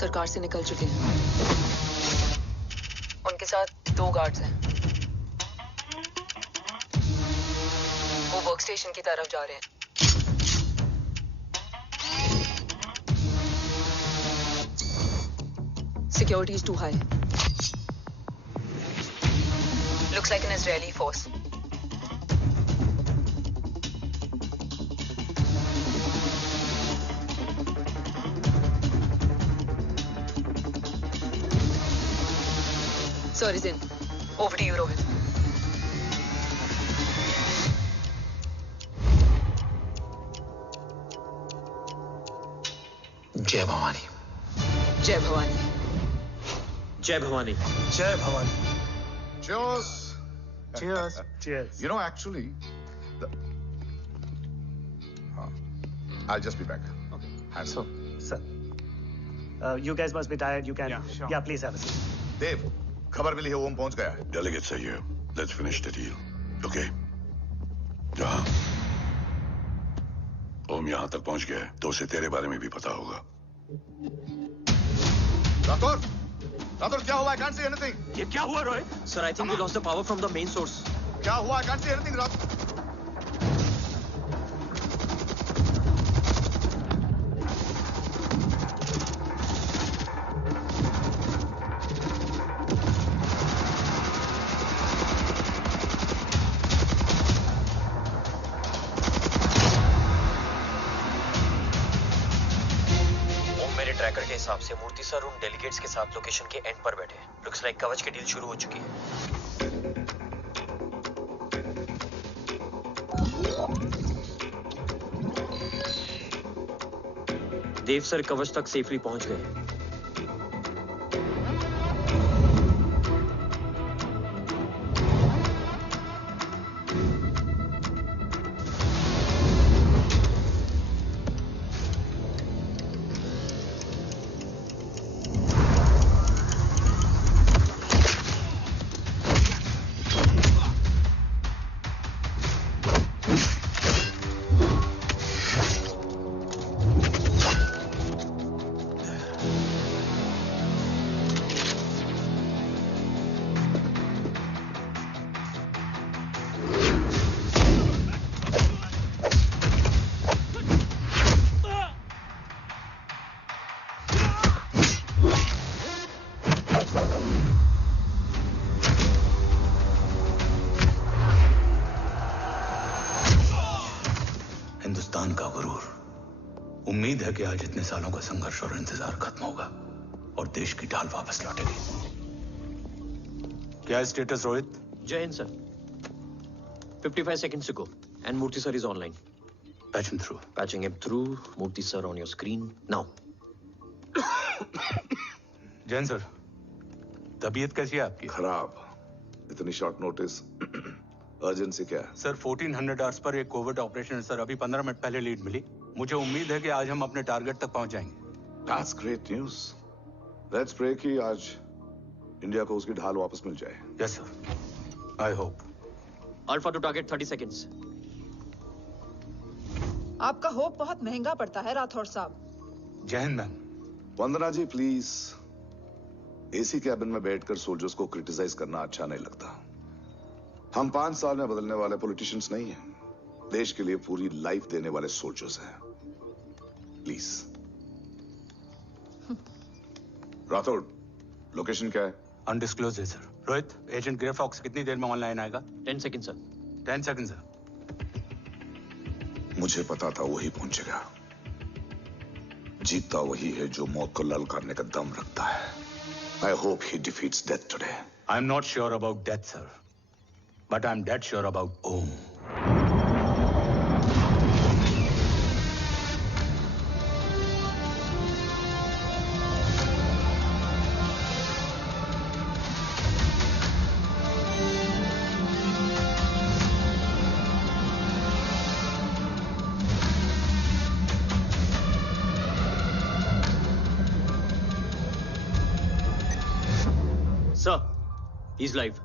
सरकार से निकल चुके हैं। उनके साथ 2 गार्ड्स हैं। वो वर्क स्टेशन की तरफ जा रहे हैं। Security is too high. Looks like an Israeli force. Sir is in. Over to you, Rohit. जय भवानी। जय भवानी। जय भवानी। जय Bhavani. Cheers. Cheers. Cheers. You know, actually, I'll just be back. Okay. Hands So, sir, you guys must be tired. You can. Yeah, sure. Yeah, please have a seat. Dave, खबर मिली है ओम पहुंच गया है। Delegates are here. Let's finish the deal. Okay? जहाँ ओम यहाँ तक पहुंच गया है, तो उसे तेरे बारे में भी पता होगा। राठौर, राठौर क्या हुआ? I can't see anything. ये क्या हुआ Rohit? Sir, I think we lost the power from the main source. क्या हुआ? I can't see anything, Rathore. Tracker के हिसाब से मूर्ति सर उन डेलीगेट्स के साथ लोकेशन के एंड पर बैठे हैं। लुक्स लाइक कवच की डील शुरू हो चुकी है। देव सर कवच तक सेफली पहुंच गए। हिंदुस्तान का गुरूर। उम्मीद है कि आज इतने सालों का संघर्ष और इंतजार खत्म होगा और देश की ढाल वापस लौटेगी। क्या है स्टेटस रोहित? जय Hind sir. 55 seconds ago and Murthy sir is online. Patch him through. Patching him through. Murthy sir on your screen now. Jain sir, तबीयत कैसी है आपकी? खराब। इतनी शॉर्ट नोटिस। अर्जेंसी क्या है? सर 1400 आवर्स पर एक कोविड ऑपरेशन है सर। अभी 15 मिनट पहले लीड मिली। मुझे उम्मीद है कि आज हम अपने टारगेट तक पहुंच जाएंगे। That's great news. Let's pray कि आज इंडिया को उसकी ढाल वापस मिल जाए। Yes sir. I hope. Alpha to target 30 seconds. आपका होप बहुत महंगा पड़ता है राठौर साहब। जय हिंद ma'am. Vandana ji please, AC cabin में बैठकर सोल्जर्स को क्रिटिसाइज करना अच्छा नहीं लगता। हम 5 साल में बदलने वाले पॉलिटिशियंस नहीं हैं, देश के लिए पूरी लाइफ देने वाले सोल्जर्स हैं। प्लीज। राठौड़, लोकेशन क्या है? अनडिस्क्लोज है sir. Rohit, agent grey fox कितनी देर में ऑनलाइन आएगा? 10 seconds सर। 10 seconds sir. मुझे पता था वही पहुंचेगा। जीतता वही है जो मौत को ललकारने का दम रखता है। I hope he defeats death today. I'm not sure about death, sir. But I'm dead sure about Om. Sir, he's live.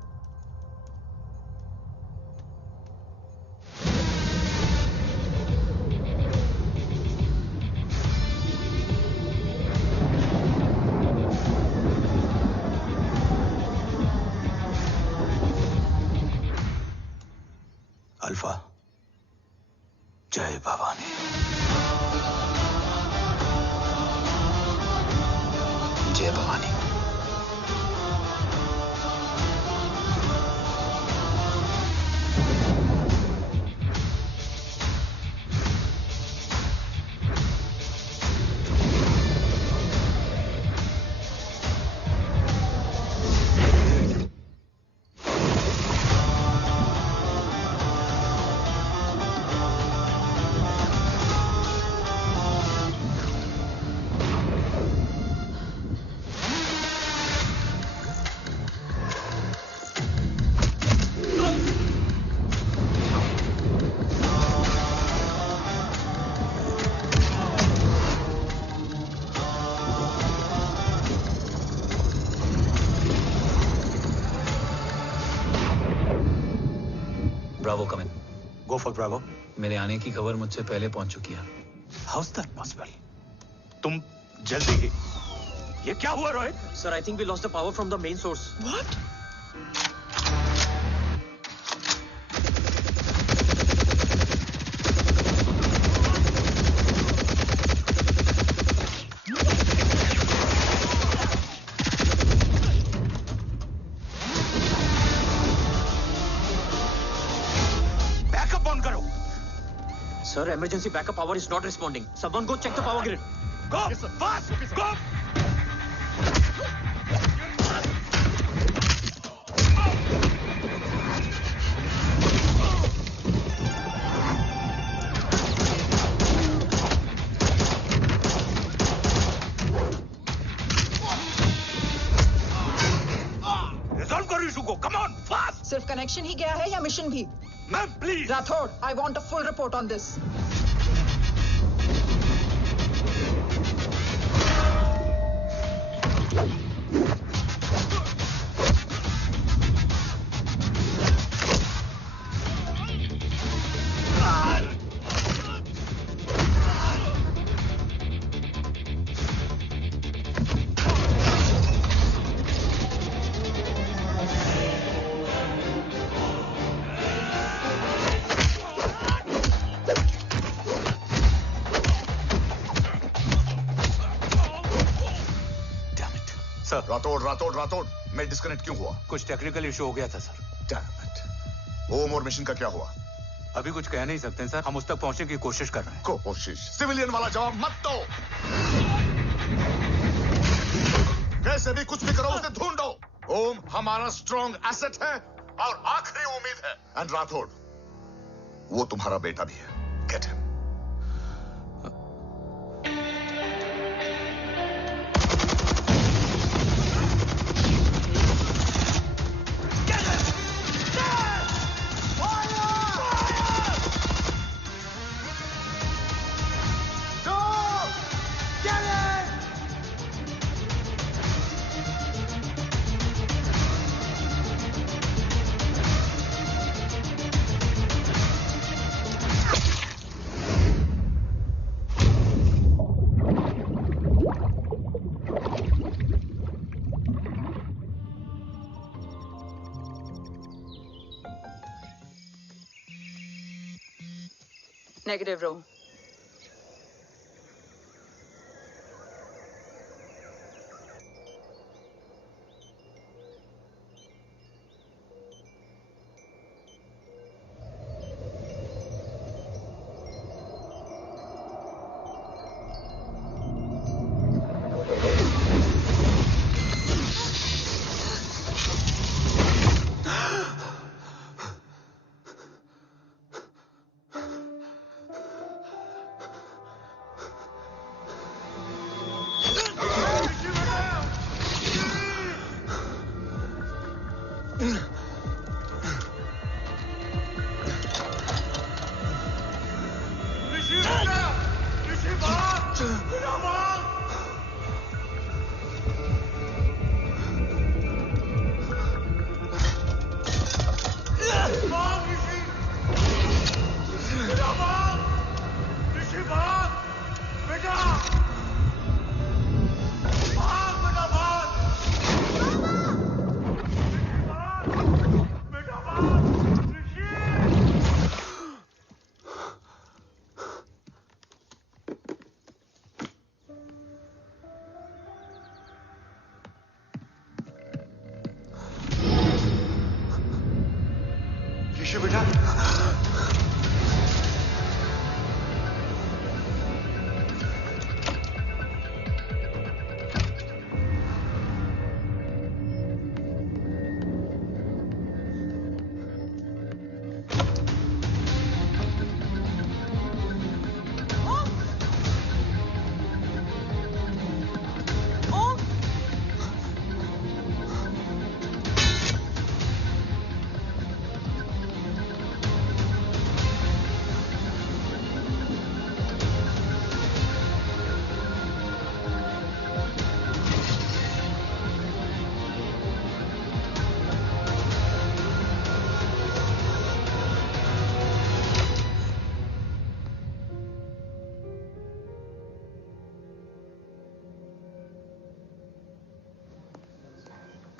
Alpha, जय भवानी। जय Bhavani. Bravo come in. Go for bravo. मेरे आने की खबर मुझसे पहले पहुंच चुकी है। How is that possible? तुम जल्दी ही। ये क्या हुआ Rohit? Sir, I think we lost the power from the main source. What? Backup on करो। Sir, emergency backup power is not responding. Someone go check the power grid. Go! Fast! Go! Resolve करो issue को। Come on, fast! सिर्फ connection ही गया है या mission भी? Ma'am, please. Rathore, I want a full report on this. रातोड़ मैं disconnect क्यों हुआ? कुछ टेक्निकल इशू हो गया था सर। Damn it. ओम और मिशन का क्या हुआ? अभी कुछ कह नहीं सकते सर। हम उस तक पहुंचने की कोशिश कर रहे हैं। कोशिश? सिविलियन वाला जवाब मत दो। कैसे भी कुछ भी करो, उसे ढूंढो। ओम हमारा स्ट्रॉन्ग एसेट है और आखिरी उम्मीद है। एंड राठौड़, वो तुम्हारा बेटा भी है। Get him. Negative, Ro.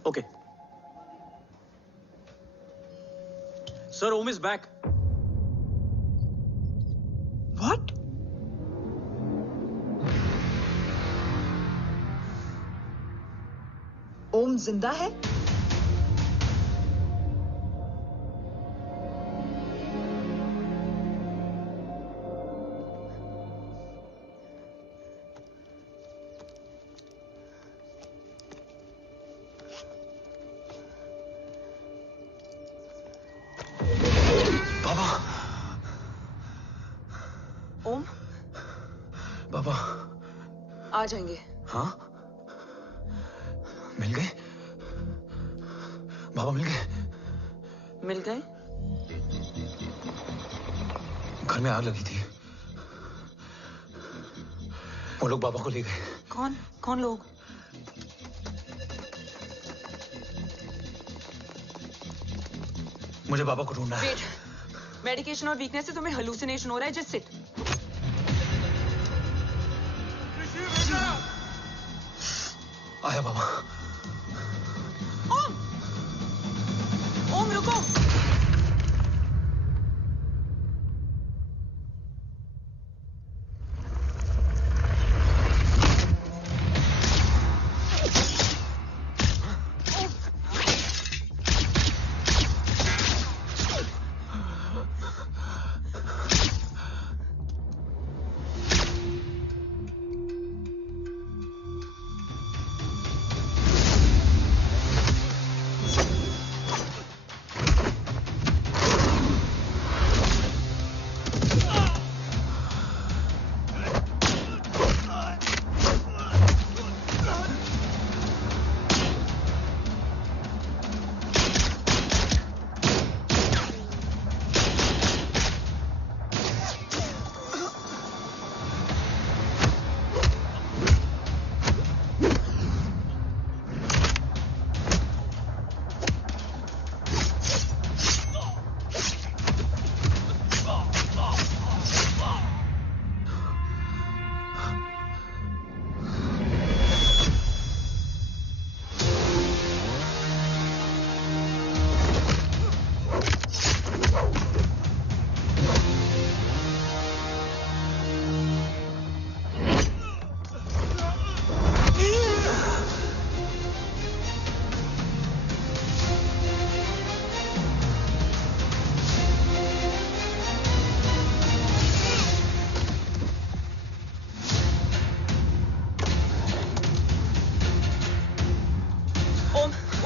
Okay. Sir, Om is back. What? ओम जिंदा है? ओम बाबा आ जाएंगे। हाँ मिल गए बाबा, मिल गए। मिल गए? घर में आग लगी थी, वो लोग बाबा को ले गए। कौन कौन लोग? मुझे बाबा को ढूंढना है। वेट, मेडिकेशन और वीकनेस से तुम्हें हेलुसिनेशन हो रहा है। Just sit. आया बाबा। ओम, ओम रुको।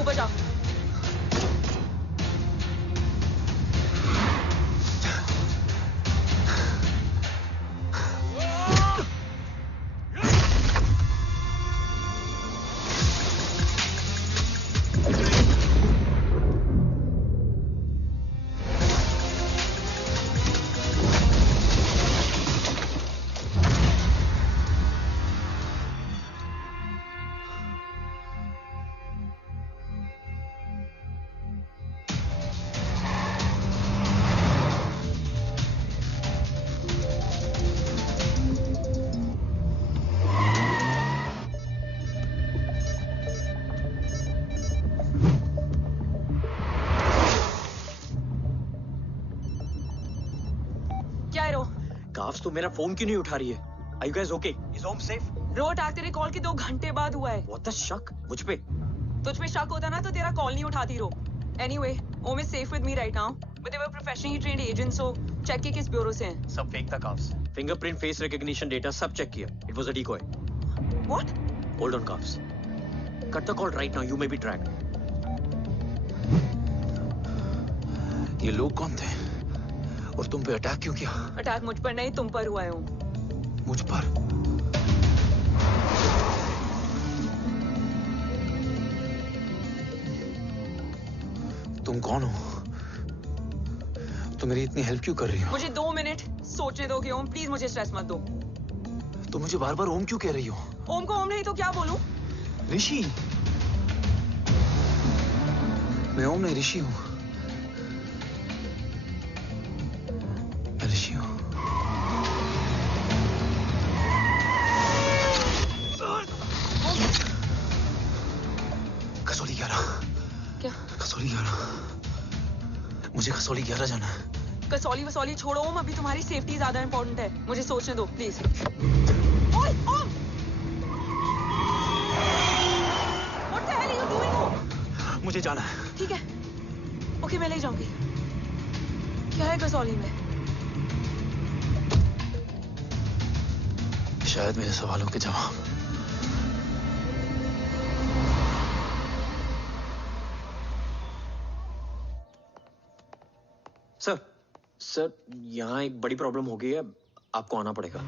ऊपर जाओ। काफ्स तो मेरा फोन क्यों नहीं उठा रही है? Are you guys okay? Is Om safe? रो अटैक तेरे कॉल के 2 घंटे बाद हुआ है। What the शक? मुझ पे? तुझ पे शक होता ना तो तेरा कॉल नहीं उठाती रो। Anyway, Om is safe with me right now. But they were professionally trained agents, so check के किस ब्यूरो से हैं? सब फेक था carbs. Fingerprint, face recognition data सब चेक किया। It was a decoy. What? Hold on carbs. Cut the call right now. You may be tracked. ये लोग कौन थे? और तुम पे अटैक क्यों किया? अटैक मुझ पर नहीं, तुम पर हुआ है। मुझ पर? तुम कौन हो? तुम मेरी इतनी हेल्प क्यों कर रही हो? मुझे 2 मिनट सोचने दोगे ओम? प्लीज मुझे स्ट्रेस मत दो। तुम मुझे बार बार ओम क्यों कह रही हो? ओम को ओम नहीं तो क्या बोलूं? ऋषि। मैं ओम नहीं, ऋषि हूं। मैं ऋषि हूं। कसौली 11। मुझे कसौली 11 जाना है। कसौली वसौली छोड़ो ओम, अभी तुम्हारी सेफ्टी ज्यादा इंपॉर्टेंट है। मुझे सोचने दो प्लीज। ओए Om, what the hell are you doing Om? मुझे जाना है। ठीक है, ओके मैं ले जाऊंगी। क्या है कसौली में? शायद मेरे सवालों के जवाब। सर यहाँ एक बड़ी प्रॉब्लम हो गई है, आपको आना पड़ेगा।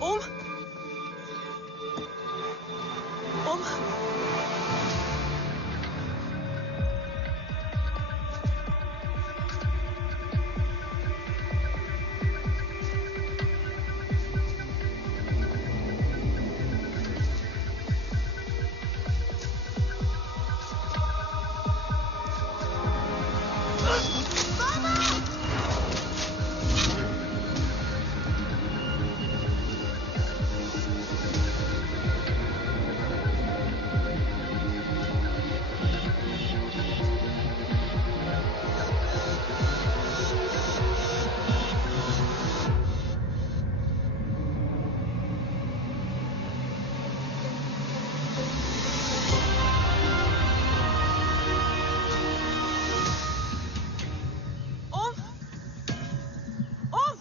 ओम, ओम, ओम, ओम।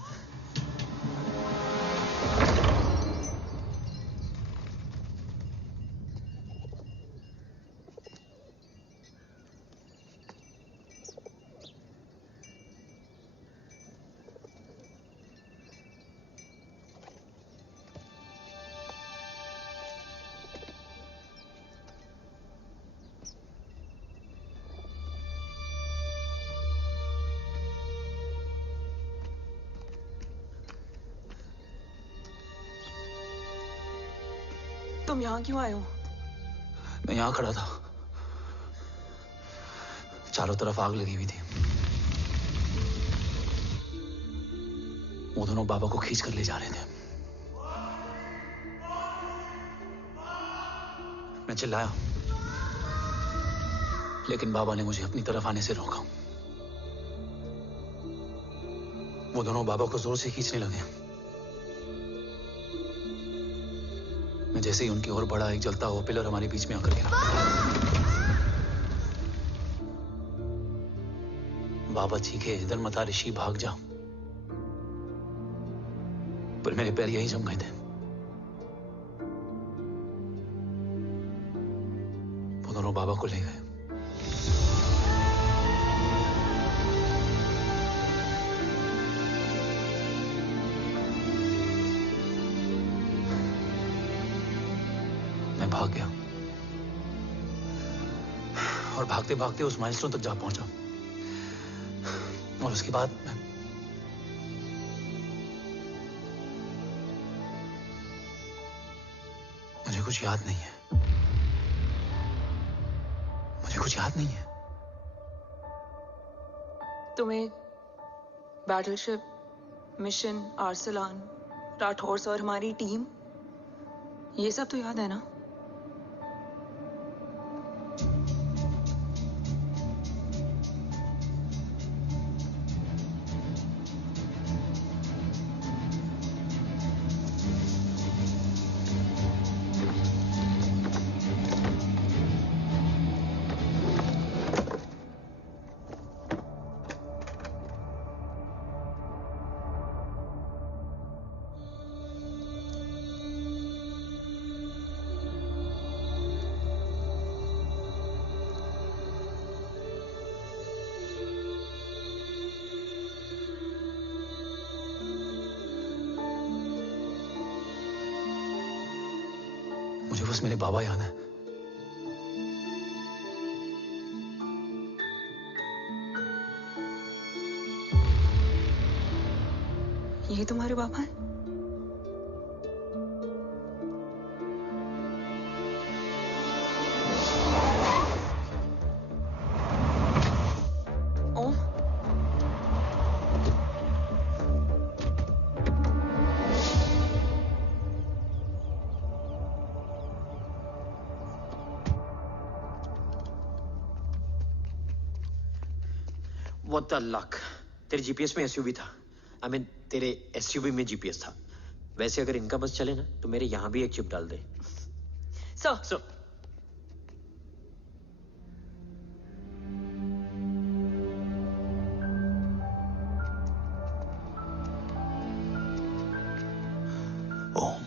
तुम यहाँ क्यों आए हो? मैं यहाँ खड़ा था, चारों तरफ आग लगी हुई थी। वो दोनों बाबा को खींच कर ले जा रहे थे। मैं चिल्लाया, लेकिन बाबा ने मुझे अपनी तरफ आने से रोका। वो दोनों बाबा को जोर से खींचने लगे। मैं जैसे ही उनकी ओर बढ़ा, एक जलता हुआ पिलर हमारे बीच में आकर गिरा। बाबा चीखे, इधर मत आ ऋषि, भाग जा। पर मेरे पैर यहीं जम गए थे। वो दोनों बाबा को ले गए। मैं भाग गया और भागते भागते उस माइलस्टोन तक जा पहुंचा। और उसके बाद मुझे कुछ याद नहीं है। मुझे कुछ याद नहीं है। तुम्हें बैटलशिप, मिशन, आर्सलान, राठौर और हमारी टीम, ये सब तो याद है ना? बस मेरे बाबा ही आना है। ये तुम्हारे पापा हैं? ओम, What the luck? तेरे जीपीएस में एसयूवी था। I mean, तेरे एसयूवी में जीपीएस था। वैसे अगर इनका बस चले ना तो मेरे यहाँ भी एक चिप डाल दे। सर। ओम,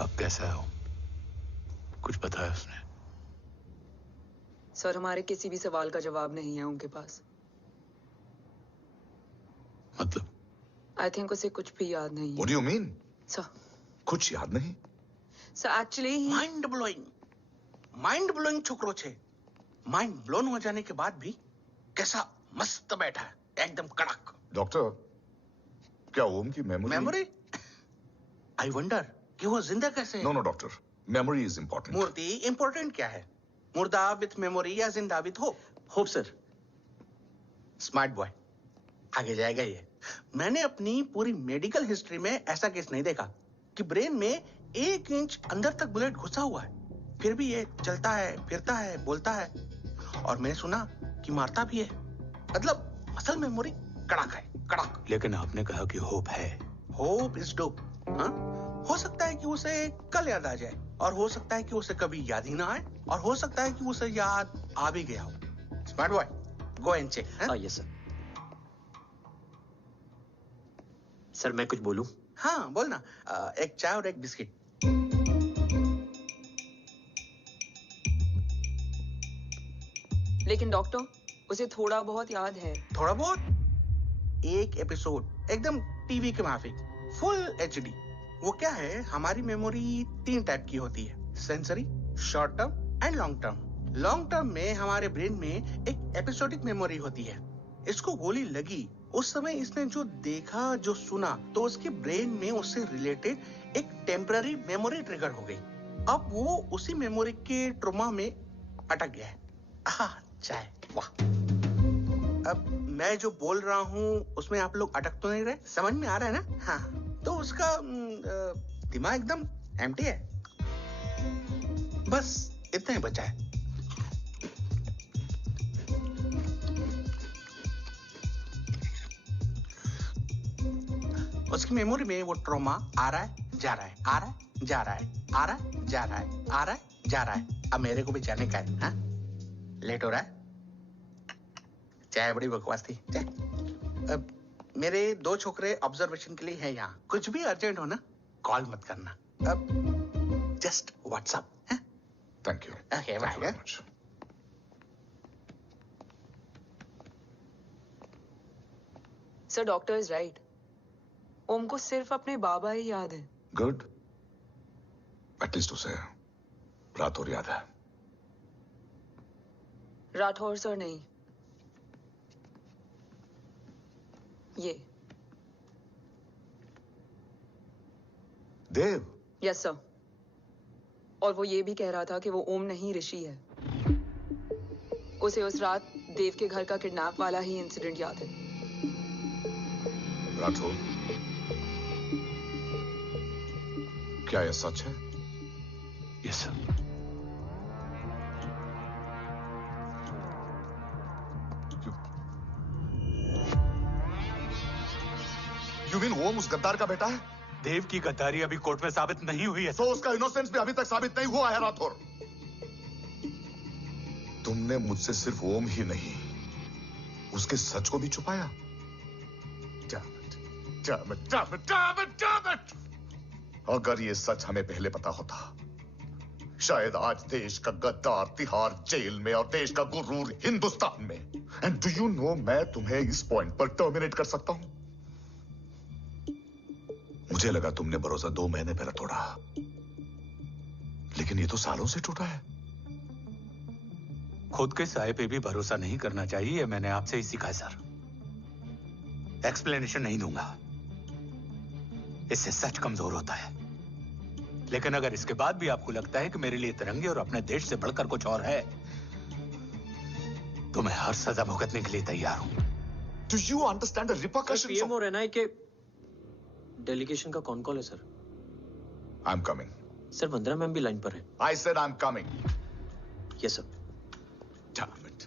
अब कैसा है ओम? कुछ बताया उसने? सर, हमारे किसी भी सवाल का जवाब नहीं है उनके पास। मतलब? आई थिंक उसे कुछ भी याद नहीं What है। do you mean? सर, कुछ याद नहीं? सर एक्चुअली माइंड ब्लोइंग छोकरो छे। माइंड ब्लोन हो जाने के बाद भी कैसा मस्त बैठा है, एकदम कड़क। डॉक्टर, क्या ओम की मेमोरी? आई वंडर कि वो जिंदा कैसे है। No doctor, memory is important. मूर्ति इंपॉर्टेंट क्या है? मुर्दा विथ मेमोरी या जिंदा with hope? Hope sir. Smart boy, आगे जाएगा ये। मैंने अपनी पूरी मेडिकल हिस्ट्री में ऐसा केस नहीं देखा कि ब्रेन में 1 इंच अंदर तक बुलेट घुसा हुआ है, फिर भी ये चलता है, फिरता है, बोलता है, और मैंने सुना कि मारता भी है। मतलब असल मेमोरी कड़क है, कड़क। लेकिन आपने कहा कि होप है। Hope is dope. हाँ, हो सकता है कि उसे कल याद आ जाए, और हो सकता है कि उसे कभी याद ही ना आए, और हो सकता है कि उसे याद आ भी गया हो। Smart boy, go and check. Yes sir. Sir मैं कुछ बोलूं? हाँ बोल ना। एक चाय और एक बिस्किट। लेकिन डॉक्टर, उसे थोड़ा बहुत याद है। थोड़ा बहुत? एक एपिसोड एकदम टीवी के माफिक, फुल एचडी। वो क्या है, हमारी मेमोरी 3 टाइप की होती है, sensory, short term and long term. Long term में हमारे ब्रेन में एक एपिसोडिक मेमोरी होती है। इसको गोली लगी, उस समय इसने जो देखा, जो सुना, तो उसके ब्रेन में उससे रिलेटेड एक टेम्पररी मेमोरी ट्रिगर हो गई। अब वो उसी मेमोरी के ट्रॉमा में अटक गया है। चाय, वाह। अब मैं जो बोल रहा हूँ उसमें आप लोग अटक तो नहीं रहे? समझ में आ रहा है ना? हाँ, तो उसका दिमाग एकदम एम्प्टी है। बस इतना ही बचा है। उसकी मेमोरी में वो ट्रॉमा आ रहा है, जा रहा है, आ रहा है, जा रहा है, आ रहा है, जा रहा है, आ रहा है, जा रहा है। अब मेरे को भी जाने का है। हाँ, लेट हो रहा है। चाय बड़ी बकवास थी। अब मेरे 2 छोकरे ऑब्जर्वेशन के लिए हैं यहाँ। कुछ भी अर्जेंट हो ना, कॉल मत करना। अब just WhatsApp. Thank you. Okay, bye. Sir, doctor is right. Om को सिर्फ अपने बाबा ही याद है। गुड, एटलीस्ट उसे रातोर याद है। राठौर सर नहीं, ये देव। Yes sir. और वो ये भी कह रहा था कि वो ओम नहीं, ऋषि है। उसे उस रात देव के घर का किडनैप वाला ही इंसिडेंट याद है। राठौर, क्या यह सच है? Yes sir. यू मीन ओम उस गद्दार का बेटा है? देव की गद्दारी अभी कोर्ट में साबित नहीं हुई है। तो उसका इनोसेंस भी अभी तक साबित नहीं हुआ है राठौर। तुमने मुझसे सिर्फ ओम ही नहीं, उसके सच को भी छुपाया। Damn it, damn it, damn it, damn it! अगर ये सच हमें पहले पता होता, शायद आज देश का गद्दार तिहाड़ जेल में और देश का गुरूर हिंदुस्तान में। एंड डू यू नो, मैं तुम्हें इस पॉइंट पर टर्मिनेट कर सकता हूं। मुझे लगा तुमने भरोसा 2 महीने पहले तोड़ा, लेकिन ये तो सालों से टूटा है। खुद के साए पे भी भरोसा नहीं करना चाहिए, मैंने आपसे ही सीखा है सर। एक्सप्लेनेशन नहीं दूंगा, इससे सच कमजोर होता है। लेकिन अगर इसके बाद भी आपको लगता है कि मेरे लिए तिरंगे और अपने देश से बढ़कर कुछ और है, तो मैं हर सजा भुगतने के लिए तैयार हूं। Do you understand the repercussions PM of... और एनआई के डेलीगेशन का कौन कॉल है sir? I'm coming. Sir Vandana ma'am भी लाइन पर है। I said I'm coming. Yes sir. Damn it.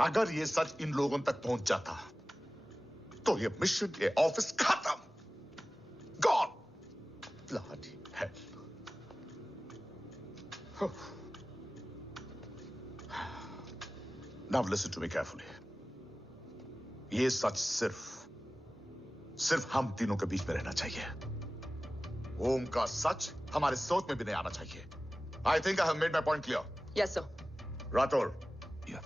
अगर ये सच इन लोगों तक पहुंच जाता, तो ये मिशन, ये ऑफिस खत्म। Gone. Bloody hell. Now listen to me carefully. ये सच सिर्फ हम तीनों के बीच में रहना चाहिए। ओम का सच हमारे सोच में भी नहीं आना चाहिए। I think I have made my point clear. Yes, sir. Rathore, Yeah.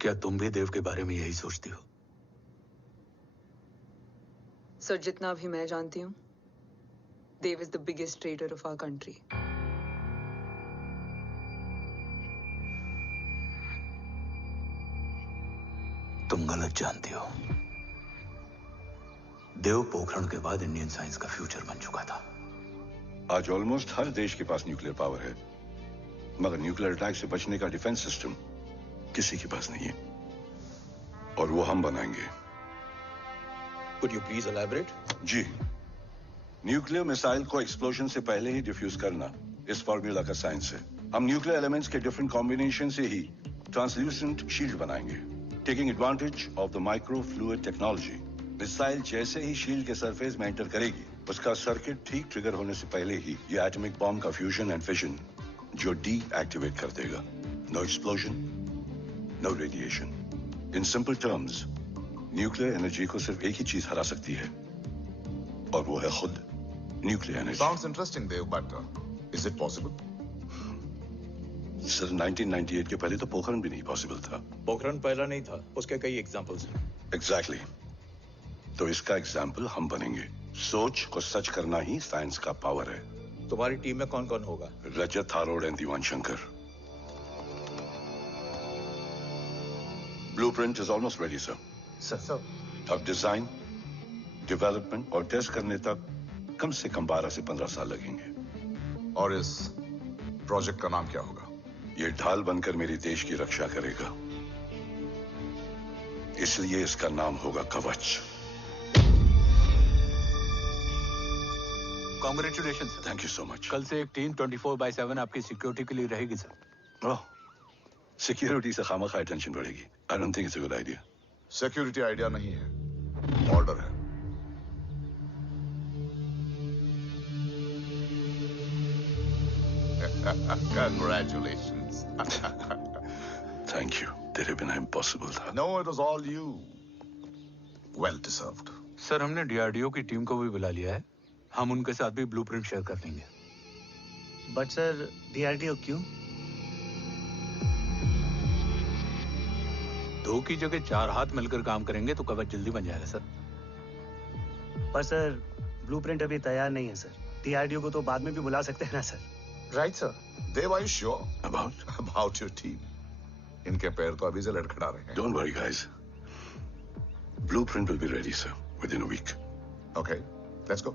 क्या तुम भी देव के बारे में यही सोचती हो? सर, जितना भी मैं जानती हूँ, Dev is the biggest trader of our country. तुम गलत जानती हो। देव पोखरण के बाद इंडियन साइंस का फ्यूचर बन चुका था। आज ऑलमोस्ट हर देश के पास न्यूक्लियर पावर है, मगर न्यूक्लियर अटैक से बचने का डिफेंस सिस्टम किसी के पास नहीं है, और वो हम बनाएंगे। Could you please elaborate? जी, न्यूक्लियर मिसाइल को एक्सप्लोजन से पहले ही डिफ्यूज करना इस फॉर्मूला का साइंस है। हम न्यूक्लियर एलिमेंट्स के डिफरेंट कॉम्बिनेशन से ही ट्रांसल्यूसेंट शील्ड बनाएंगे, taking advantage of the micro fluid technology. Missile जैसे ही शील्ड के सरफेस में एंटर करेगी, उसका सर्किट ठीक ट्रिगर होने से पहले ही ये एटॉमिक बॉम्ब का फ्यूजन एंड फिशन जो डीएक्टिवेट कर देगा। No explosion, no radiation. In simple terms, nuclear energy को सिर्फ एक ही चीज हरा सकती है, और वो है खुद nuclear energy. Sounds interesting, Dev, but is it possible? Sir, 1998 के पहले तो पोखरण भी नहीं पॉसिबल था। पोखरण पहला नहीं था, उसके कई एग्जांपल्स हैं। एग्जैक्टली। तो इसका एग्जाम्पल हम बनेंगे। सोच को सच करना ही साइंस का पावर है। तुम्हारी टीम में कौन कौन होगा? Rajat Tharod and Diwan Shankar. Blueprint is almost ready sir. Sir, अब डिजाइन, डेवलपमेंट और टेस्ट करने तक कम से कम 12 से 15 साल लगेंगे। और इस प्रोजेक्ट का नाम क्या होगा? ये ढाल बनकर मेरे देश की रक्षा करेगा, इसलिए इसका नाम होगा कवच। Congratulation sir. Thank you so much. कल से एक टीम 24/7 आपकी सिक्योरिटी के लिए रहेगी सर। ओह, सिक्योरिटी से खामखा टेंशन बढ़ेगी। I don't think it's a good idea. Security idea नहीं है, ऑर्डर है। Congratulations. Thank you. तेरे बिना इम्पॉसिबल था। No, it was all you. Well deserved. Sir, हमने डीआरडीओ की टीम को भी बुला लिया है। हम उनके साथ भी ब्लूप्रिंट शेयर कर देंगे। बट सर, डीआरडीओ क्यों? 2 की जगह 4 हाथ मिलकर काम करेंगे तो कवच जल्दी बन जाएगा सर। पर सर, ब्लूप्रिंट अभी तैयार नहीं है सर। डीआरडीओ को तो बाद में भी बुला सकते हैं ना sir. Right sir. Dev, are you sure About? about your team? इनके पैर तो अभी से लड़खड़ा रहे हैं। Don't worry, guys. Blueprint will be ready, sir, within a week. Okay, let's go.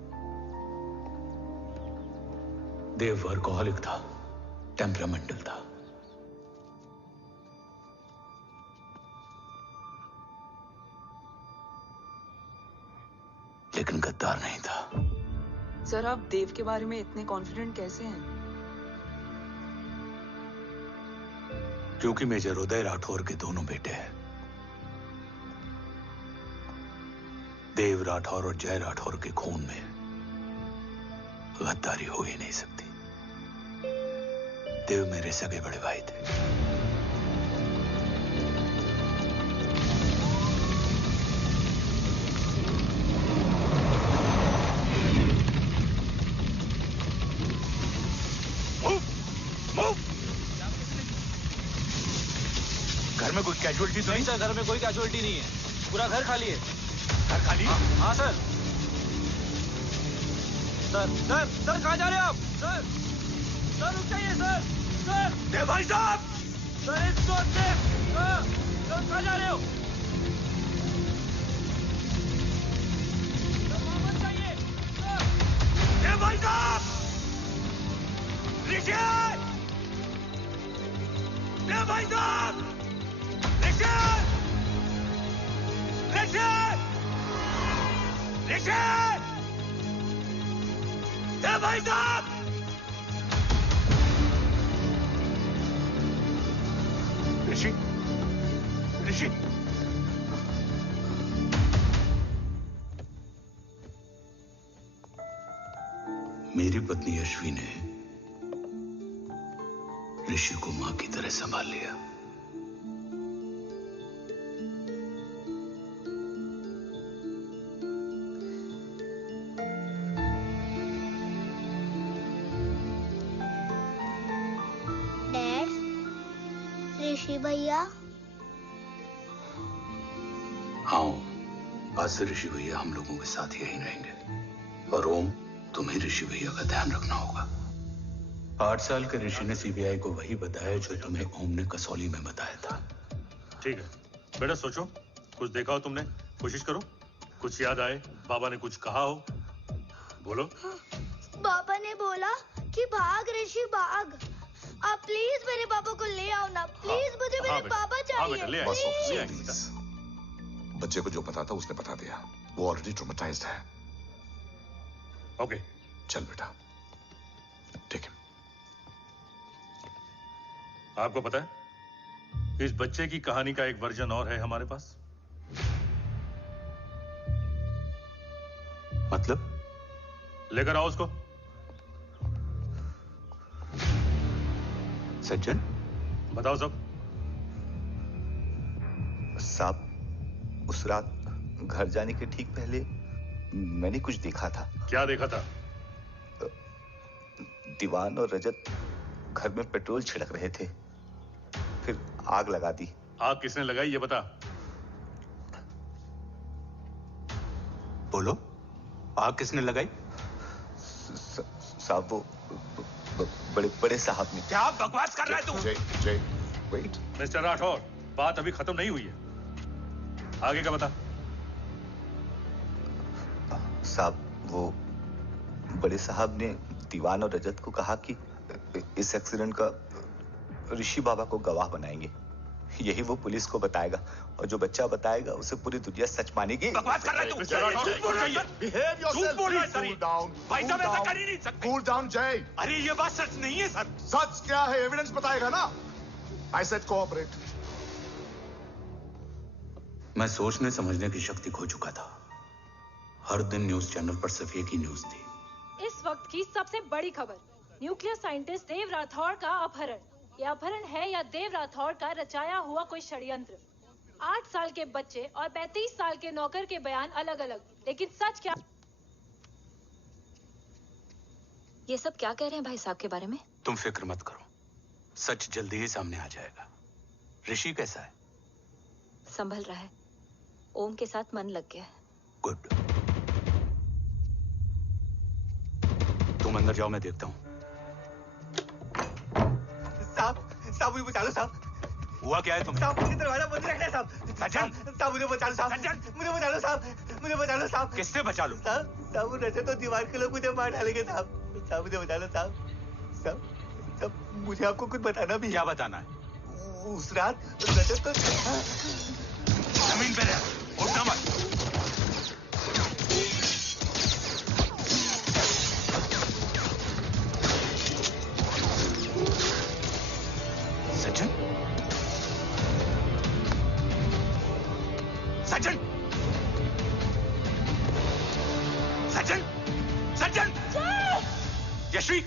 Dev workaholic था, टेम्परामेंटल था। लेकिन गद्दार नहीं था। सर, आप देव के बारे में इतने कॉन्फिडेंट कैसे हैं? क्योंकि मेजर उदय राठौर के दोनों बेटे हैं। देव राठौर और जय राठौर के खून में गद्दारी हो ही नहीं सकती। देव मेरे सगे बड़े भाई थे। घर में कोई कैजुअलिटी तो नहीं? सर, घर में कोई कैजुअलिटी नहीं है, पूरा घर खाली है। घर खाली? हाँ सर। सर कहाँ जा रहे हैं आप? सर रुक जाइए सर। देव भाई साहब! Sir it's not safe. Sir कहाँ जा रहे हो? सर वापस जाइए। देव भाई साहब! ऋषि! देव भाई साहब! ऋषि! देव भाई साहब! ऋषि! मेरी पत्नी यशवी ने ऋषि को मां की तरह संभाल लिया। ऋषि भैया? हाँ, आज से ऋषि भैया हम लोगों के साथ यहीं रहेंगे। और ओम, तुम्हें ऋषि भैया का ध्यान रखना होगा। 8 साल के ऋषि ने सीबीआई को वही बताया जो तुम्हें ओम ने कसौली में बताया था। ठीक है बेटा, सोचो, कुछ देखा हो तुमने, कोशिश करो, कुछ याद आए, बाबा ने कुछ कहा हो, बोलो। बाबा ने बोला कि भाग ऋषि भाग। आप प्लीज मेरे पापा को ले आओ ना, प्लीज। मुझे मेरे पापा चाहिए। प्लीज। बच्चे को जो पता था उसने बता दिया। वो ऑलरेडी ट्रॉमेटाइज्ड है। ओके, चल बेटा, ठीक है। आपको पता है, इस बच्चे की कहानी का एक वर्जन और है हमारे पास। मतलब? लेकर आओ उसको। सज्जन, बताओ सब। साहब, उस रात घर जाने के ठीक पहले मैंने कुछ देखा था। क्या देखा था? दीवान और रजत घर में पेट्रोल छिड़क रहे थे, फिर आग लगा दी। आग किसने लगाई ये बता। बोलो, आग किसने लगाई? साहब, वो बड़े साहब ने। क्या बकवास कर रहा है तू? जय, वेट। मिस्टर राठौर, बात अभी खत्म नहीं हुई है, आगे का बता। साहब, वो बड़े साहब ने दीवान और रजत को कहा कि इस एक्सीडेंट का ऋषि बाबा को गवाह बनाएंगे। यही वो पुलिस को बताएगा, और जो बच्चा बताएगा उसे पूरी दुनिया सच मानेगी। बकवास कर रहा है तू? झूठ बोल रही है। Behave yourself. झूठ बोल रहा है सर। Cool down. भाई साहब, ऐसा कर ही नहीं सकते। Cool down, जय। अरे ये बात सच नहीं है सर। सच क्या है? एविडेंस बताएगा ना। I said cooperate. मैं सोचने समझने की शक्ति खो चुका था। हर दिन न्यूज चैनल पर सिर्फ एक ही न्यूज थी। इस वक्त की सबसे बड़ी खबर, न्यूक्लियर साइंटिस्ट देव राठौर का अपहरण। यह अपहरण है या देव राठौर का रचाया हुआ कोई षड्यंत्र। 8 साल के बच्चे और 35 साल के नौकर के बयान अलग अलग, लेकिन सच क्या? ये सब क्या कह रहे हैं भाई साहब के बारे में? तुम फिक्र मत करो, सच जल्दी ही सामने आ जाएगा। ऋषि कैसा है? संभल रहा है। ओम के साथ मन लग गया है। गुड। तुम अंदर जाओ, मैं देखता हूँ। साहब, मुझे बचा लो साहब। हुआ क्या है तुम्हें? साहब, मुझे दरवाजा बंद रखना है साहब। सज्जन, साहब मुझे बचा लो साहब। सज्जन, मुझे बचा लो साहब। मुझे बचा लो साहब। किससे बचा लो? साहब वो रजत तो दीवार के लोग मुझे मार डालेंगे साहब। साहब मुझे बचा लो साहब। साहब मुझे आपको कुछ बताना भी है। क्या बताना है? उस रात रजत तो जमीन पे रह, उठना मत। सज्जन, सज्जन, यशवी!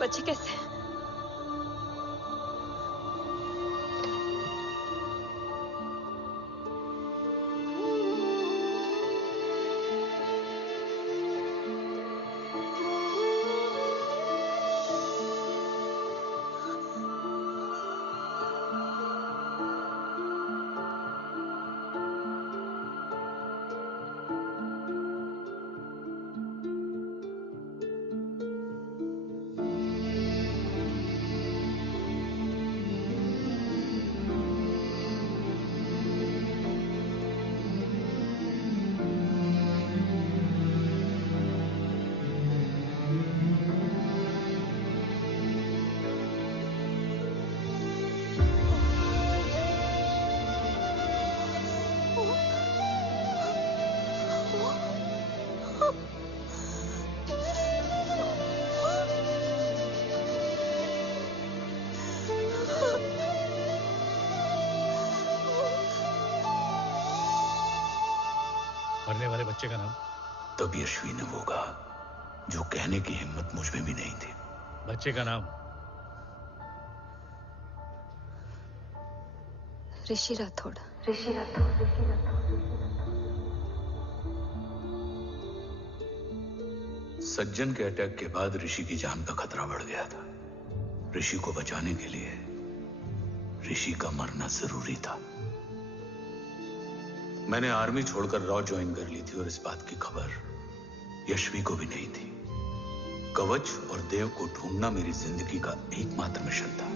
बच्चे कैसे हैं? मरने वाले बच्चे का नाम? तब यशवी ने वो कहा जो कहने की हिम्मत मुझ में भी नहीं थी। बच्चे का नाम? ऋषि राठौड़। सज्जन के अटैक के बाद ऋषि की जान का खतरा बढ़ गया था। ऋषि को बचाने के लिए ऋषि का मरना जरूरी था। मैंने आर्मी छोड़कर रॉ ज्वाइन कर ली थी और इस बात की खबर यशवी को भी नहीं थी। कवच और देव को ढूंढना मेरी जिंदगी का एकमात्र मिशन था।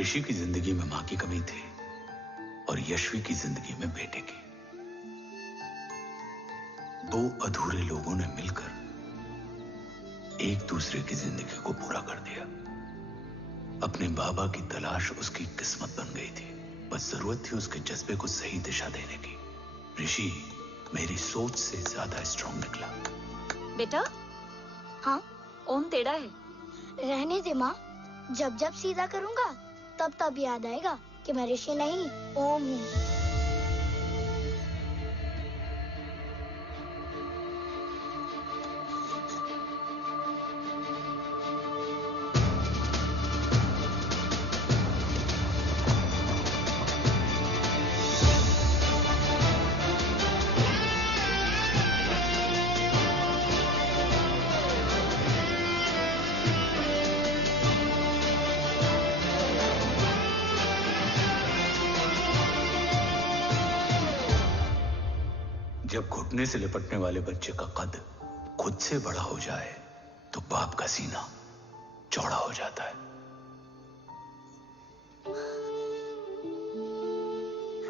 ऋषि की जिंदगी में मां की कमी थी और यशवी की जिंदगी में बेटे की। दो अधूरे लोगों ने मिलकर एक दूसरे की जिंदगी को पूरा कर दिया। अपने बाबा की तलाश उसकी किस्मत बन गई थी। बस जरूरत थी उसके जज्बे को सही दिशा देने की। ऋषि मेरी सोच से ज्यादा स्ट्रांग निकला। बेटा? हाँ? ओम टेढ़ा है। रहने दे माँ, जब जब सीधा करूंगा तब तब याद आएगा कि मैं ऋषि नहीं ओम हूँ। जब घुटने से लिपटने वाले बच्चे का कद खुद से बड़ा हो जाए तो बाप का सीना चौड़ा हो जाता है।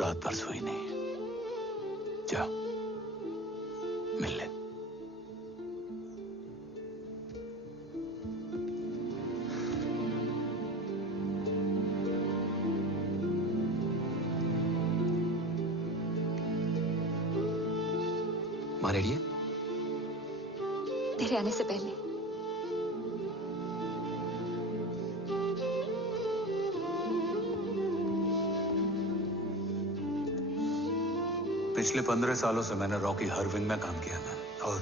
रात भर सोई नहीं। जा मिल ले। माँ रेडी है? तेरे आने से पहले। पिछले 15 सालों से मैंने रॉ की हर विंग में काम किया है और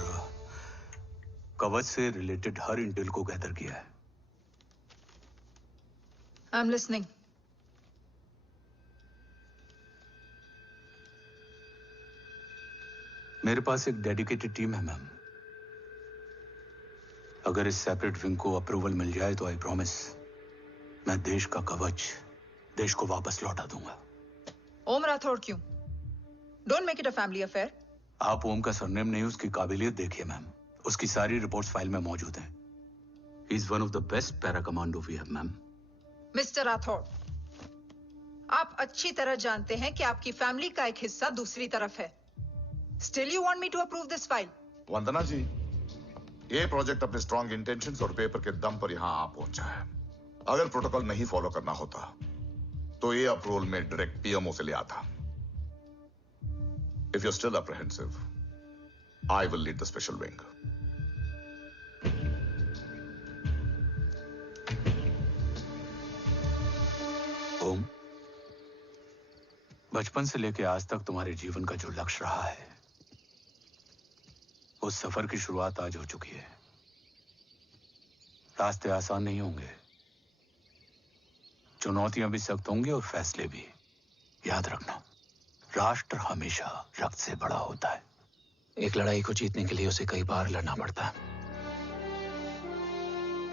कवच से रिलेटेड हर इंटेल को गैदर किया है। I am listening. मेरे पास एक डेडिकेटेड टीम है मैम। अगर इस सेपरेट विंग को अप्रूवल मिल जाए तो आई प्रॉमिस मैं देश का कवच देश को वापस लौटा दूंगा। ओम राठौड़ क्यों? Don't make it a family affair. आप ओम का सरनेम नहीं, उसकी काबिलियत देखिए मैम। उसकी सारी रिपोर्ट्स फाइल में मौजूद हैं। He is one of the best para commando we have ma'am. Mister Rathore, आप अच्छी तरह जानते हैं कि आपकी फैमिली का एक हिस्सा दूसरी तरफ है। Still you want me to approve this file? Vandana ji, ये प्रोजेक्ट अपने स्ट्रॉन्ग इंटेंशंस और पेपर के दम पर यहां आ पहुंचा है। अगर प्रोटोकॉल नहीं फॉलो करना होता तो ये अप्रूवल में डायरेक्ट पीएमओ से ले आता। If you are still apprehensive, I will lead the special wing. Om, बचपन से लेकर आज तक तुम्हारे जीवन का जो लक्ष्य रहा है, उस सफर की शुरुआत आज हो चुकी है। रास्ते आसान नहीं होंगे, चुनौतियां भी सख्त होंगी और फैसले भी। याद रखना, राष्ट्र हमेशा रक्त से बड़ा होता है। एक लड़ाई को जीतने के लिए उसे कई बार लड़ना पड़ता है।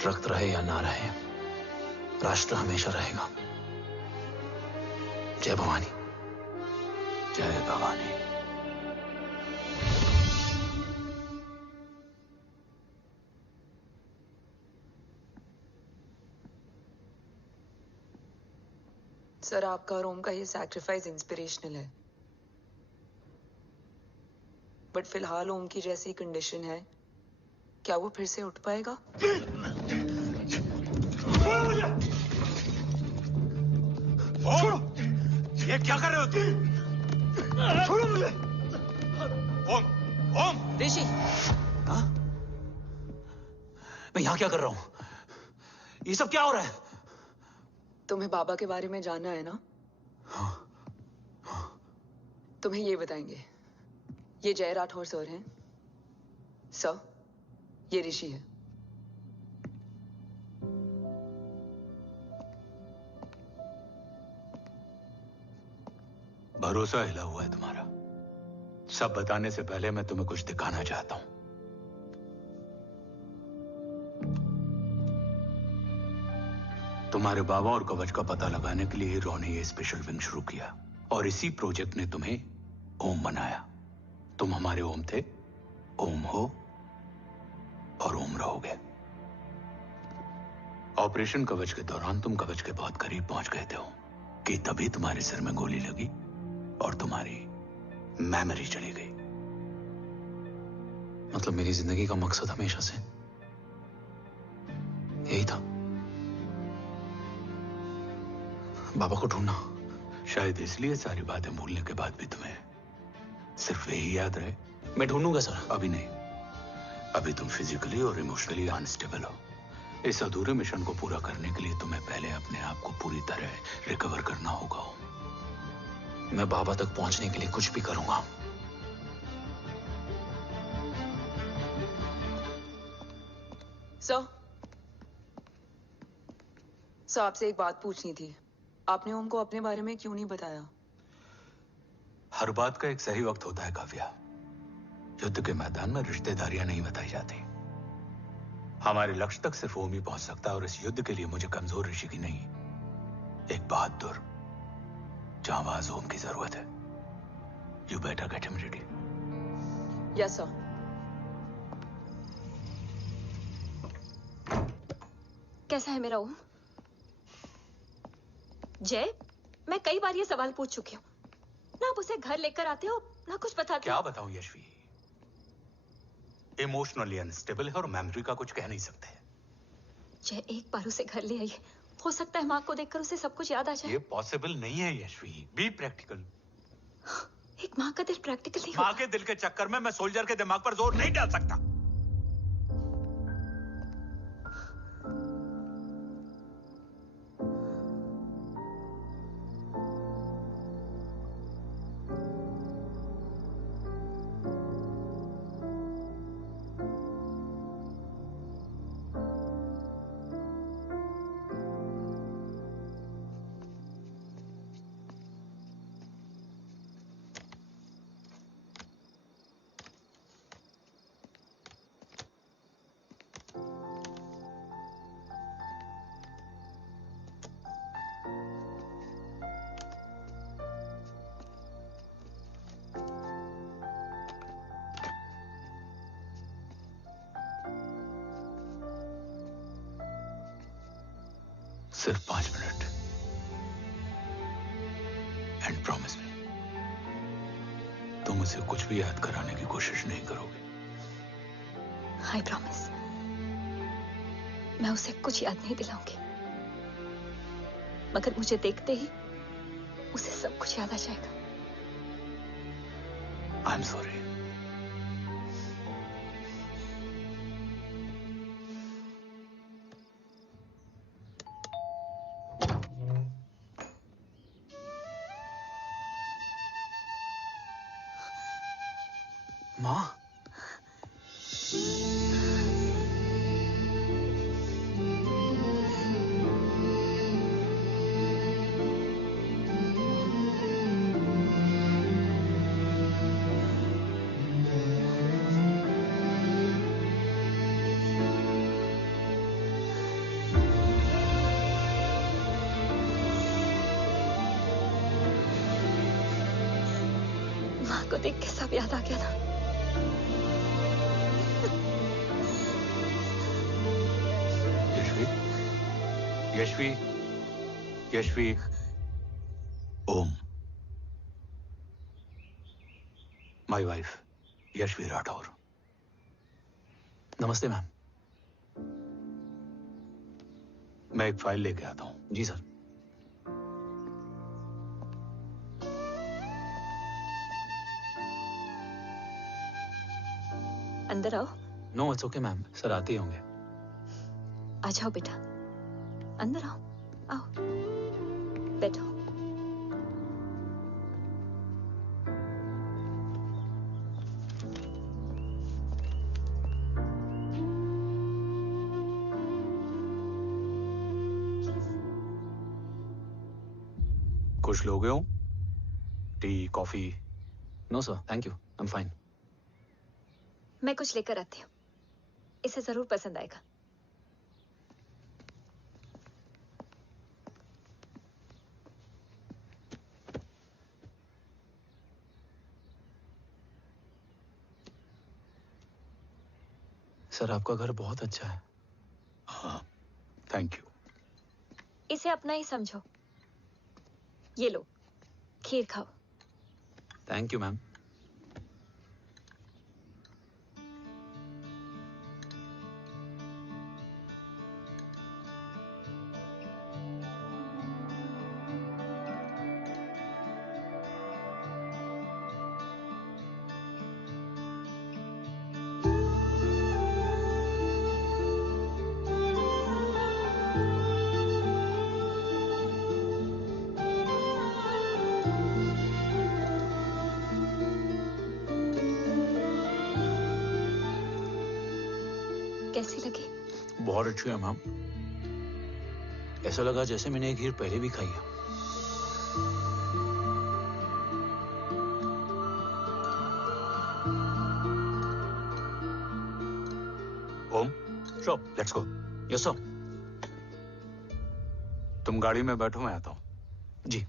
रक्त रहे या ना रहे, राष्ट्र हमेशा रहेगा। जय भवानी। जय भवानी। सर, आपका और ओम का ये सैक्रिफाइस इंस्पिरेशनल है, बट फिलहाल ओम की जैसी कंडीशन है, क्या वो फिर से उठ पाएगा? छोड़ो! ये क्या कर रहे हो तुम? छोड़ो मुझे! ओम! ओम! ऋषि! हाँ? मैं यहाँ क्या कर रहा हूँ? ये सब क्या हो रहा है? तुम्हें बाबा के बारे में जानना है ना? तुम्हें ये बताएंगे। ये जय राठौर सर हैं। सर, ये ऋषि है। भरोसा हिला हुआ है तुम्हारा। सब बताने से पहले मैं तुम्हें कुछ दिखाना चाहता हूं। तुम्हारे बाबा और कवच का पता लगाने के लिए हीरो ने ये स्पेशल विंग शुरू किया और इसी प्रोजेक्ट ने तुम्हें ओम बनाया। तुम हमारे ओम थे, ओम हो और ओम रहोगे। ऑपरेशन कवच के दौरान तुम कवच के बहुत करीब पहुंच गए थे कि तभी तुम्हारे सिर में गोली लगी और तुम्हारी मेमोरी चली गई। मतलब मेरी जिंदगी का मकसद हमेशा से यही था, बाबा को ढूंढना। शायद इसलिए सारी बातें भूलने के बाद भी तुम्हें सिर्फ यही याद रहे। मैं ढूंढूंगा सर। अभी नहीं, अभी तुम फिजिकली और इमोशनली अनस्टेबल हो। इस अधूरे मिशन को पूरा करने के लिए तुम्हें पहले अपने आप को पूरी तरह रिकवर करना होगा। मैं बाबा तक पहुंचने के लिए कुछ भी करूंगा। सर, आपसे एक बात पूछनी थी। आपने ओम को अपने बारे में क्यों नहीं बताया? हर बात का एक सही वक्त होता है काव्या। युद्ध के मैदान में रिश्तेदारियां नहीं बताई जाती। हमारे लक्ष्य तक सिर्फ ओम ही पहुंच सकता है और इस युद्ध के लिए मुझे कमजोर ऋषि की नहीं, एक बहादुर जांबाज ओम की जरूरत है। You better get him ready. Yes sir. कैसा है मेरा ओम? जय, मैं कई बार ये सवाल पूछ चुकी हूँ। ना आप उसे घर लेकर आते हो, ना कुछ बताते क्या हो। बताऊं यशवी? इमोशनली अनस्टेबल है और मेमोरी का कुछ कह नहीं सकते। जय, एक बार उसे घर ले आइए। हो सकता है माँ को देखकर उसे सब कुछ याद आ जाए। ये पॉसिबल नहीं है यशवी। Be practical. एक माँ का दिल प्रैक्टिकल नहीं माँ के दिल के चक्कर में मैं सोल्जर के दिमाग पर जोर नहीं डाल सकता। सिर्फ 5 मिनट। एंड प्रॉमिस मी, तुम उसे कुछ भी याद कराने की कोशिश नहीं करोगे। आई प्रॉमिस, मैं उसे कुछ याद नहीं दिलाऊंगी, मगर मुझे देखते ही उसे सब कुछ याद आ जाएगा। I am sorry. माँ, माँ को देख के सब याद आ गया ना। Yashvi, Yashvi, Om, my wife Yashvi Rathore. नमस्ते मैम। मैं एक फाइल लेके आता हूं। जी सर। अंदर आओ। No it's okay ma'am, sir आते ही होंगे। आ जाओ बेटा, अंदर आओ। आओ, बैठो। कुछ लोगे हो? Tea, coffee? No sir, thank you, I am fine. मैं कुछ लेकर आती हूँ, इसे जरूर पसंद आएगा। सर आपका घर बहुत अच्छा है। हाँ, थैंक यू। इसे अपना ही समझो। ये लो, खीर खाओ। Thank you ma'am. कैसी लगी? बहुत अच्छी है मैम। ऐसा लगा जैसे मैंने एक खीर पहले भी खाई है। Om, sure, let's go. Yes sir. तुम गाड़ी में बैठो, मैं आता हूं। जी।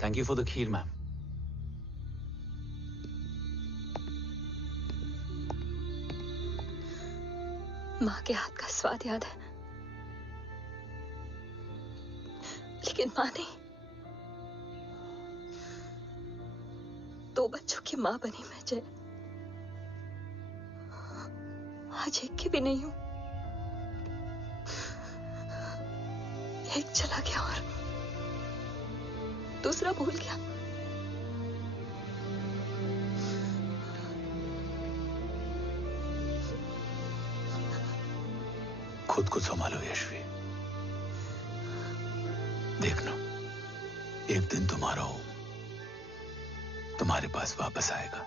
Thank you for the kheer, ma'am. माँ के हाथ का स्वाद याद है, लेकिन माँ नहीं। 2 बच्चों की माँ बनी मैं जय, आज एक की भी नहीं हूं। एक चला गया और दूसरा भूल गया। खुद को संभालो यशवी। देखना, एक दिन तुम्हारा हो तुम्हारे पास वापस आएगा।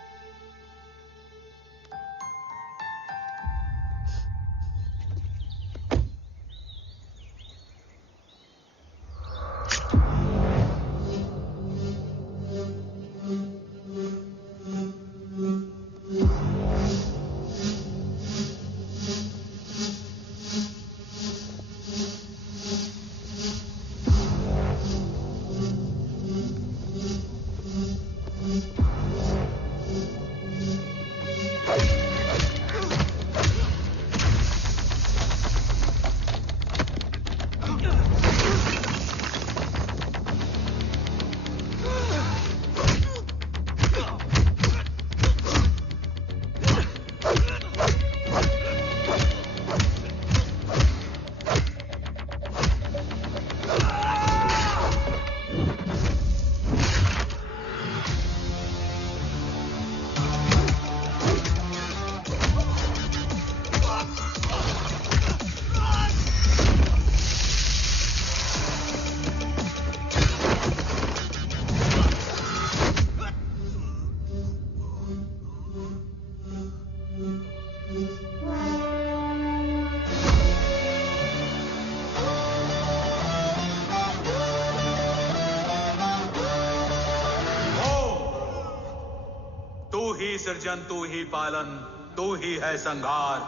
सृजन तू ही पालन, तू ही है संहार,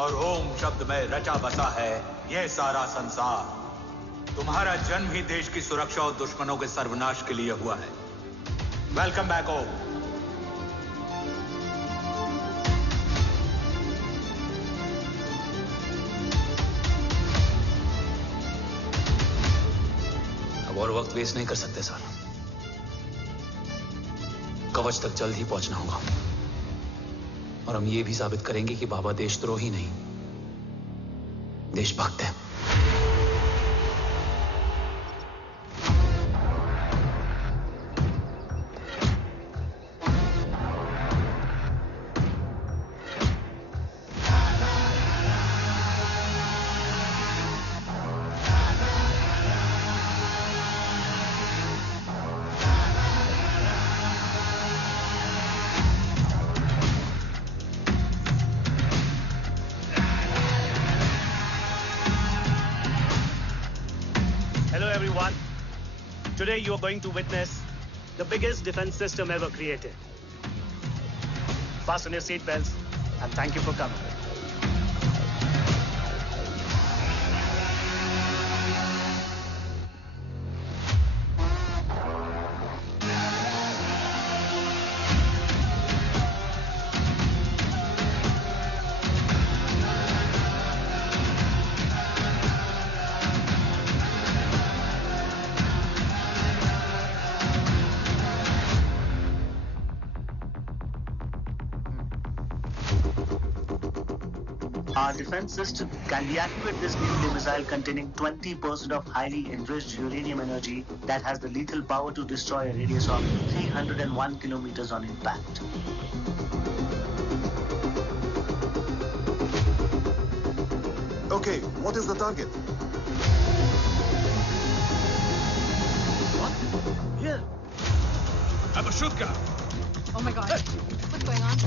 और ओम शब्द में रचा बसा है ये सारा संसार। तुम्हारा जन्म ही देश की सुरक्षा और दुश्मनों के सर्वनाश के लिए हुआ है। वेलकम बैक ओम। अब और वक्त वेस्ट नहीं कर सकते सर। कवच तक जल्द ही पहुंचना होगा, और हम ये भी साबित करेंगे कि बाबा देशद्रोही नहीं, देशभक्त है। Today you are going to witness the biggest defense system ever created. Fasten your seat belts and thank you for coming. Our defense system can deactivate this nuclear missile containing 20% of highly enriched uranium energy that has the lethal power to destroy a radius of 301 kilometers on impact. Okay, what is the target? What? Here. Abashuka. Oh my God. What's going on?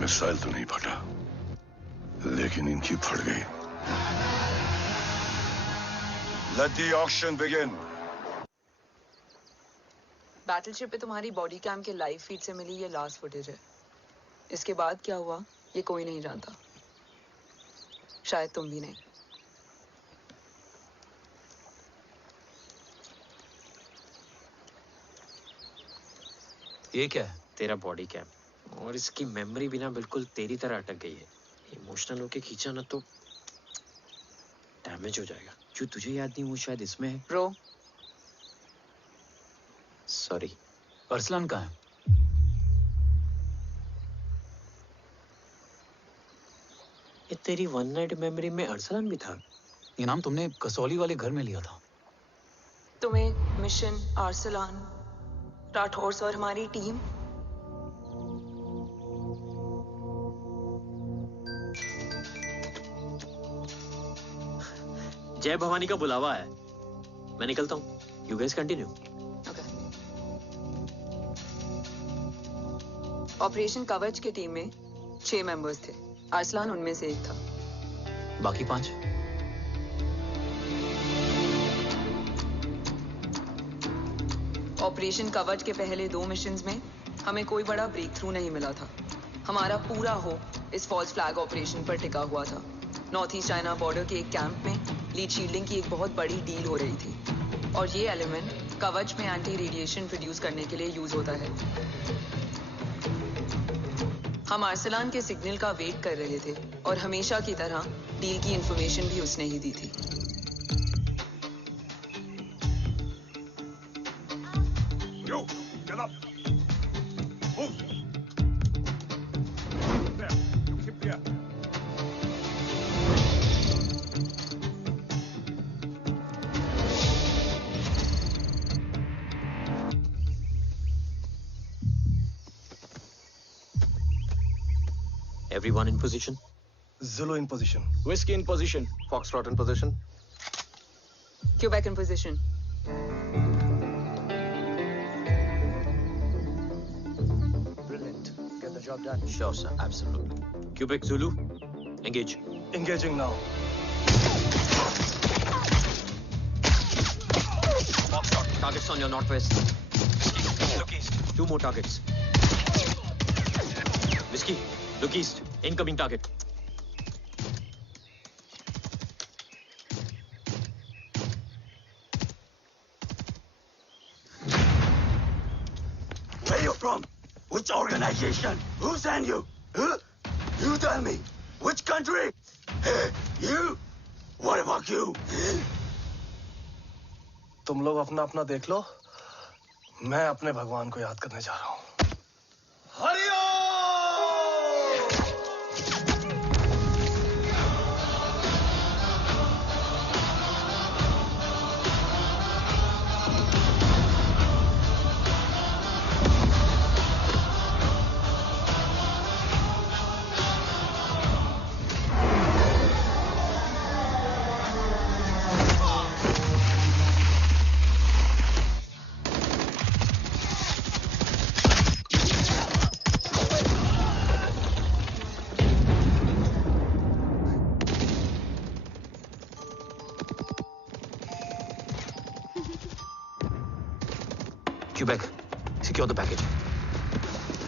Missile तो नहीं फटा, लेकिन इनकी फट गई। Let the auction begin. Battleship पे तुम्हारी body cam के लाइव फीड से मिली ये लास्ट फुटेज है। इसके बाद क्या हुआ ये कोई नहीं जानता, शायद तुम भी नहीं। ये क्या है? तेरा बॉडी कैम, और इसकी मेमोरी भी ना बिल्कुल तेरी तरह अटक गई है। इमोशनल होके खींचा ना तो डैमेज हो जाएगा। जो तुझे याद नहीं वो शायद इसमें है। Bro sorry. अरसलान कहाँ है? ये तेरी वन नाइट मेमोरी में अरसलान भी था? ये नाम तुमने कसौली वाले घर में लिया था। तुम्हें मिशन, अरसलान, राठौर और हमारी टीम। जय भवानी का बुलावा है, मैं निकलता हूँ। You guys continue. ऑपरेशन कवच की टीम में 6 मेंबर्स थे, अरसलान उनमें से एक था। बाकी 5? ऑपरेशन कवच के पहले 2 मिशंस में हमें कोई बड़ा ब्रेक थ्रू नहीं मिला था। हमारा पूरा होप इस फॉल्स फ्लैग ऑपरेशन पर टिका हुआ था। नॉर्थ ईस्ट चाइना बॉर्डर के एक कैंप में लीड शील्डिंग की एक बहुत बड़ी डील हो रही थी, और ये एलिमेंट कवच में एंटी रेडिएशन प्रोड्यूस करने के लिए यूज होता है। हम अरसलान के सिग्नल का वेट कर रहे थे, और हमेशा की तरह डील की इंफॉर्मेशन भी उसने ही दी थी। Joe, get up. Move. There. You keep there. Everyone in position? Zulu in position. Whiskey in position. Foxtrot in position. Quebec in position. Brilliant. Get the job done. Sure, sir. Absolutely. Quebec Zulu, engage. Engaging now. Foxtrot, targets on your northwest. Look east. 2 more targets. Whiskey, look east. Incoming target. Where you from? Which organization? Who sent you? Huh? You tell me. Which country? You? What about you? तुम लोग अपना अपना देख लो. मैं अपने भगवान को याद करने जा रहा हूँ. Quebec, secure the package.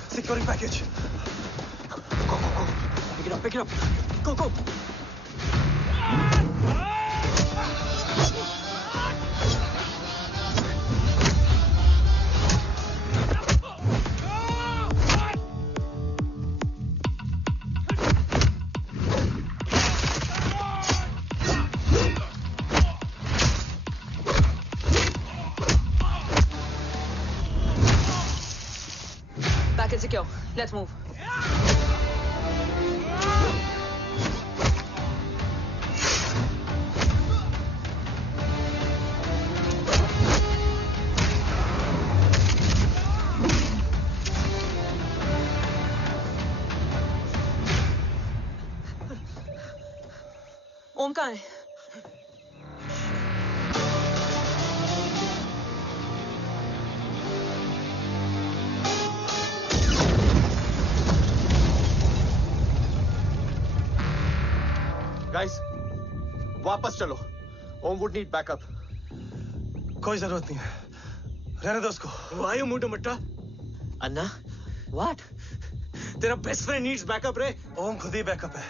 Securing package. Go, go, go. Pick it up, pick it up. Go, go. Package secure. Let's move. ओम कहाँ है? Guys, वापस चलो. ओम would need backup. कोई जरूरत नहीं है. रहने दो उसको. Why you moved to Mutta? Anna? What? तेरा best friend needs backup रे. ओम खुद ही backup है.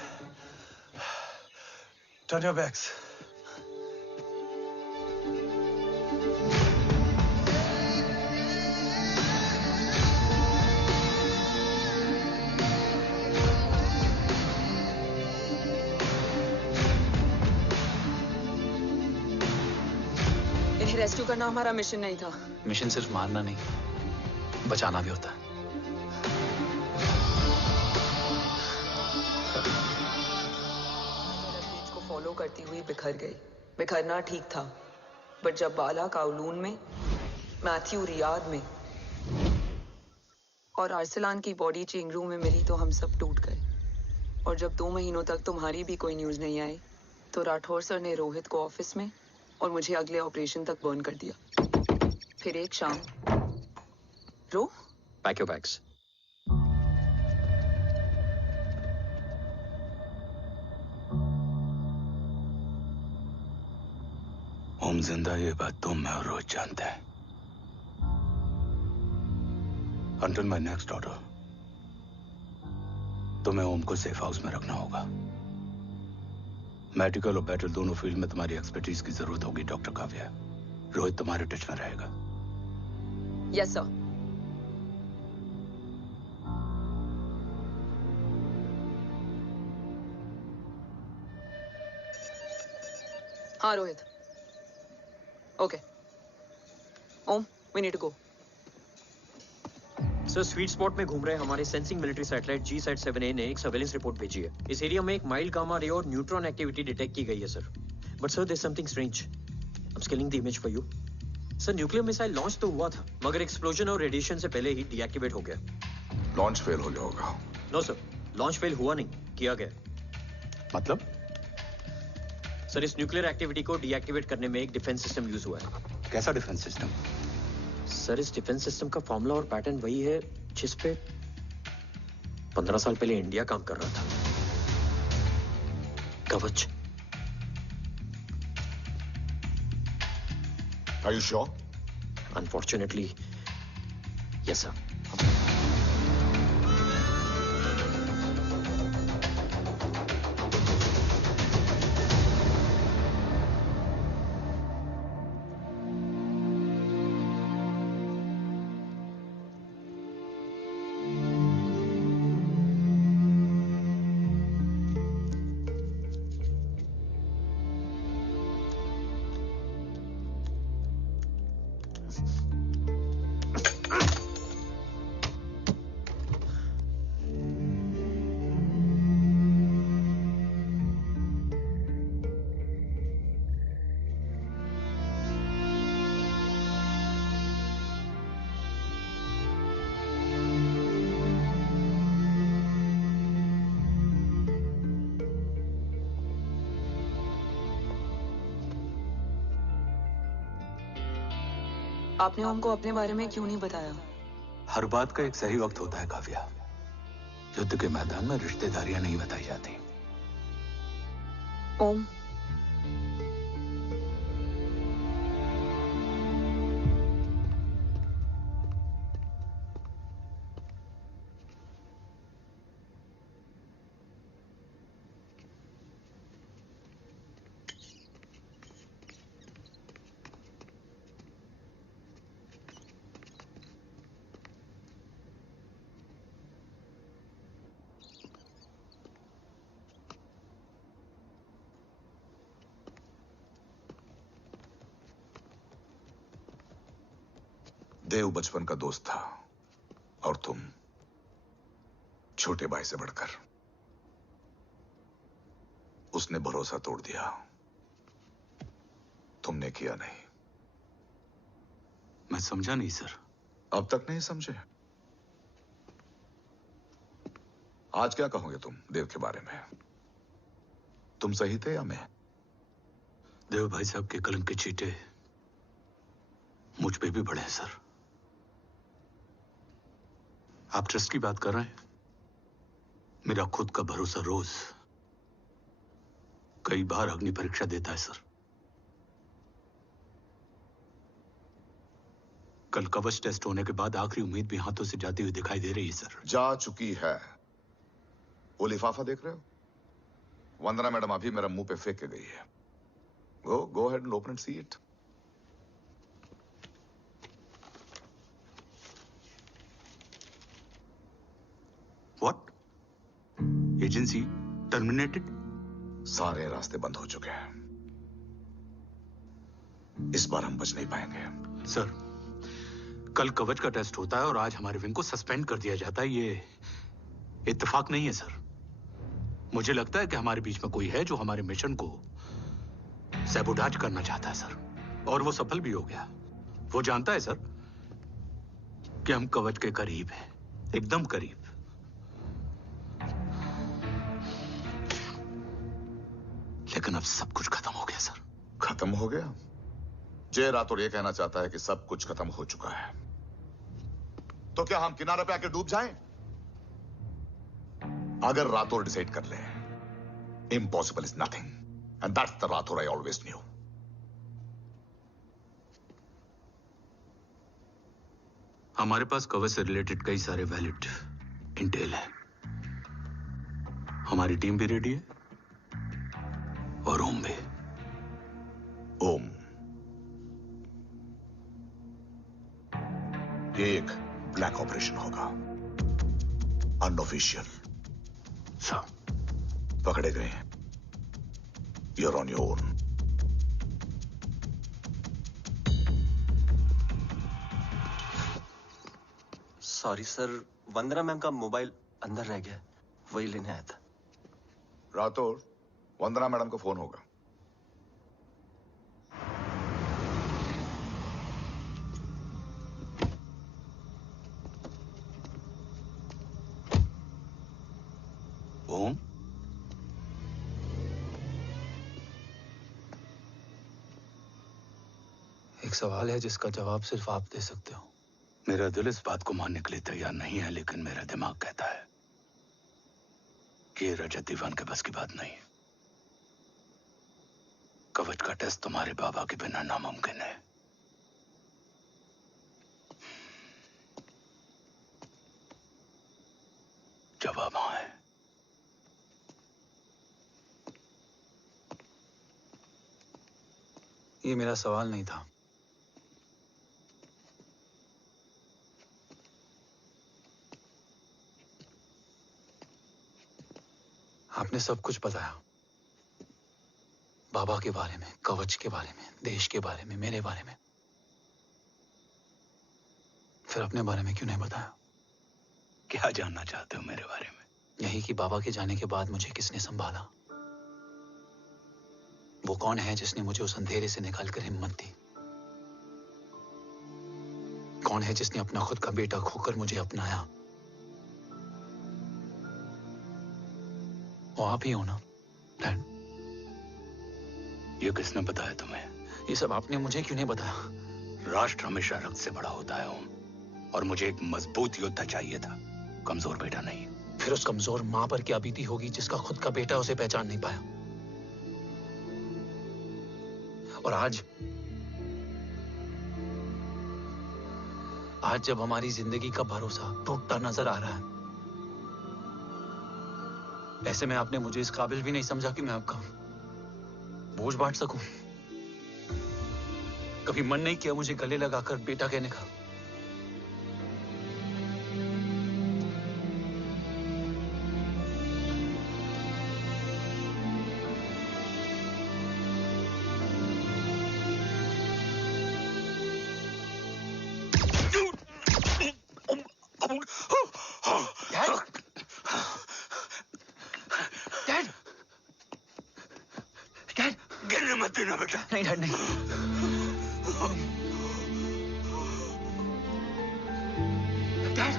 Turn your backs. इन्हें रेस्क्यू करना हमारा मिशन नहीं था. मिशन सिर्फ मारना नहीं, बचाना भी होता है. को फॉलो करती हुई बिखर गई. बिखरना ठीक था, बट जब बाला काउलून में, मैथ्यू रियाद में और आर्सलान की बॉडी चेंज रूम में मिली तो हम सब टूट गए. और जब 2 महीनों तक तुम्हारी भी कोई न्यूज नहीं आई तो राठौर सर ने रोहित को ऑफिस में और मुझे अगले ऑपरेशन तक बर्न कर दिया. फिर एक शाम रो Pack your bags. ओम जिंदा, ये बात तुम मैं और रोज जानते हैं. Until my next order, तुम्हें ओम को सेफ हाउस में रखना होगा. मेडिकल और बैटल दोनों फील्ड में तुम्हारी एक्सपर्टीज की जरूरत होगी डॉक्टर काव्या. रोहित तुम्हारे टच में रहेगा. Yes sir. हाँ Rohit. Okay. Om, we need to go. Sir sweet spot में घूम रहे हमारे सेंसिंग मिलिट्री सैटेलाइट GSAT-7A ने एक सर्वेलेंस रिपोर्ट भेजी है। इस एरिया में एक माइल्ड गामा रे और न्यूट्रॉन एक्टिविटी डिटेक्ट की गई है sir. But sir there is something strange. I am scaling the image for you. Sir nuclear missile launch तो हुआ था मगर एक्सप्लोजन और रेडिएशन से पहले ही डीएक्टिवेट हो गया। लॉन्च फेल हो गया होगा। नो सर, लॉन्च फेल हुआ नहीं, किया गया। मतलब? सर इस न्यूक्लियर एक्टिविटी को डीएक्टिवेट करने में एक डिफेंस सिस्टम यूज हुआ है। कैसा डिफेंस सिस्टम? सर इस डिफेंस सिस्टम का फॉर्मूला और पैटर्न वही है जिस पे 15 साल पहले इंडिया काम कर रहा था। कवच। Are you sure? Unfortunately, yes sir. आपने ओम को अपने बारे में क्यों नहीं बताया? हर बात का एक सही वक्त होता है काव्या। युद्ध के मैदान में रिश्तेदारियां नहीं बताई जाती। ओम, देव बचपन का दोस्त था और तुम छोटे भाई से बढ़कर। उसने भरोसा तोड़ दिया, तुमने किया नहीं। मैं समझा नहीं सर। अब तक नहीं समझे? आज क्या कहोगे तुम देव के बारे में? तुम सही थे या मैं? देव भाई साहब के कलंक के चीटे मुझ पे भी पड़े हैं सर। आप ट्रस्ट की बात कर रहे हैं? मेरा खुद का भरोसा रोज कई बार अग्नि परीक्षा देता है सर। कल कवच टेस्ट होने के बाद आखिरी उम्मीद भी हाथों से जाती हुई दिखाई दे रही है सर। जा चुकी है। वो लिफाफा देख रहे हो? वंदना मैडम अभी मेरा मुंह पे फेंक के गई है। गो ahead and open and see it. What? Agency terminated? सारे रास्ते बंद हो चुके हैं। इस बार हम बच नहीं पाएंगे। सर, कल कवच का टेस्ट होता है और आज हमारे विंग को सस्पेंड कर दिया जाता है। ये इत्तेफाक नहीं है सर। मुझे लगता है कि हमारे बीच में कोई है जो हमारे मिशन को सैबोटाज करना चाहता है सर, और वो सफल भी हो गया। वो जानता है सर कि हम कवच के करीब हैं, एकदम करीब। लेकिन अब सब कुछ खत्म हो गया सर। खत्म हो गया? जय राठौर ये कहना चाहता है कि सब कुछ खत्म हो चुका है। तो क्या हम किनारे पे आके डूब जाएं? अगर राठौर डिसाइड कर ले, impossible is nothing, and that's the Rathore I always new. हमारे पास कवच से रिलेटेड कई सारे वैलिड इंटेल है। हमारी टीम भी रेडी है और ओम भी। ओम, ये एक ब्लैक ऑपरेशन होगा, अनऑफिशियल। सर, पकड़े गए, you're on your own. Sorry sir, Vandana ma'am का मोबाइल अंदर रह गया, वही लेने आया था। राठौड़, वंदना मैडम का फोन होगा। ओम, एक सवाल है जिसका जवाब सिर्फ आप दे सकते हो। मेरा दिल इस बात को मानने के लिए तैयार नहीं है, लेकिन मेरा दिमाग कहता है कि रजत दीवान के बस की बात नहीं है। कवच का टेस्ट तुम्हारे बाबा के बिना नामुमकिन है। जवाब हाँ है। ये मेरा सवाल नहीं था। आपने सब कुछ बताया, बाबा के बारे में, कवच के बारे में, देश के बारे में, मेरे बारे में। फिर अपने बारे में क्यों नहीं बताया? क्या जानना चाहते हो मेरे बारे में? यही कि बाबा के जाने के बाद मुझे किसने संभाला? वो कौन है जिसने मुझे उस अंधेरे से निकालकर हिम्मत दी? कौन है जिसने अपना खुद का बेटा खोकर मुझे अपनाया? वो आप ही हो ना, डैड? ये किसने बताया तुम्हें? ये सब आपने मुझे क्यों नहीं बताया? राष्ट्र हमेशा रक्त से बड़ा होता है ओम, और मुझे एक मजबूत योद्धा चाहिए था, कमजोर बेटा नहीं। फिर उस कमजोर मां पर क्या बीती होगी जिसका खुद का बेटा उसे पहचान नहीं पाया? और आज जब हमारी जिंदगी का भरोसा टूटता नजर आ रहा है, ऐसे में आपने मुझे इस काबिल भी नहीं समझा कि मैं आपका बोझ बांट सकूं। कभी मन नहीं किया मुझे गले लगाकर बेटा कहने का? नहीं डैड, नहीं। डैड,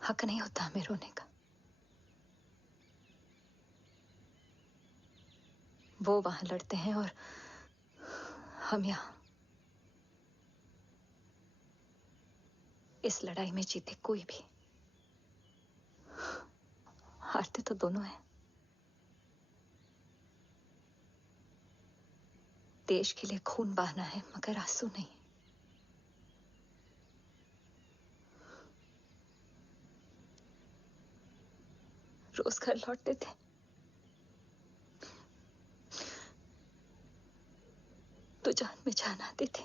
हक नहीं होता हमें रोने का। वो वहां लड़ते हैं और हम यहां। इस लड़ाई में जीते कोई भी, हारते तो दोनों हैं। देश के लिए खून बहाना है, मगर आंसू नहीं। रोज घर लौटते थे, तो जान में जान आती थी।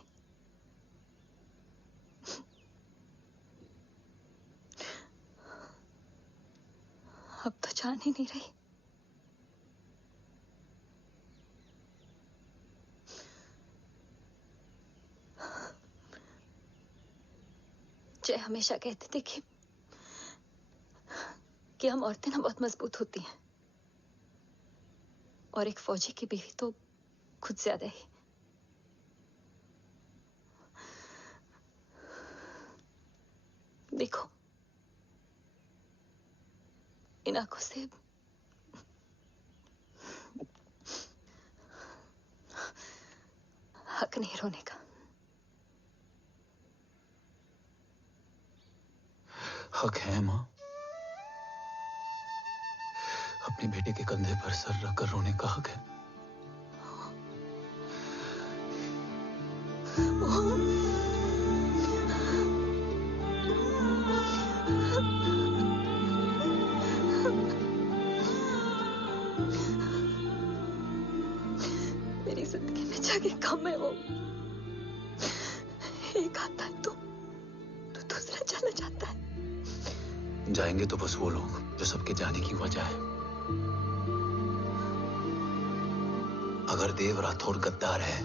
अब तो जान ही नहीं रही। जय हमेशा कहते थे कि हम औरतें ना बहुत मजबूत होती हैं, और एक फौजी की बीवी तो खुद ज्यादा ही। देखो, इन आंखों से हक नहीं रोने का। हक है माँ, अपने बेटे के कंधे पर सर रखकर रोने का हक है। मेरी जिंदगी में जगह कम है वो। एक आता है तो दूसरा चला जाता है। जाएंगे तो बस वो लोग जो सबके जाने की वजह है। अगर देव राठौर गद्दार है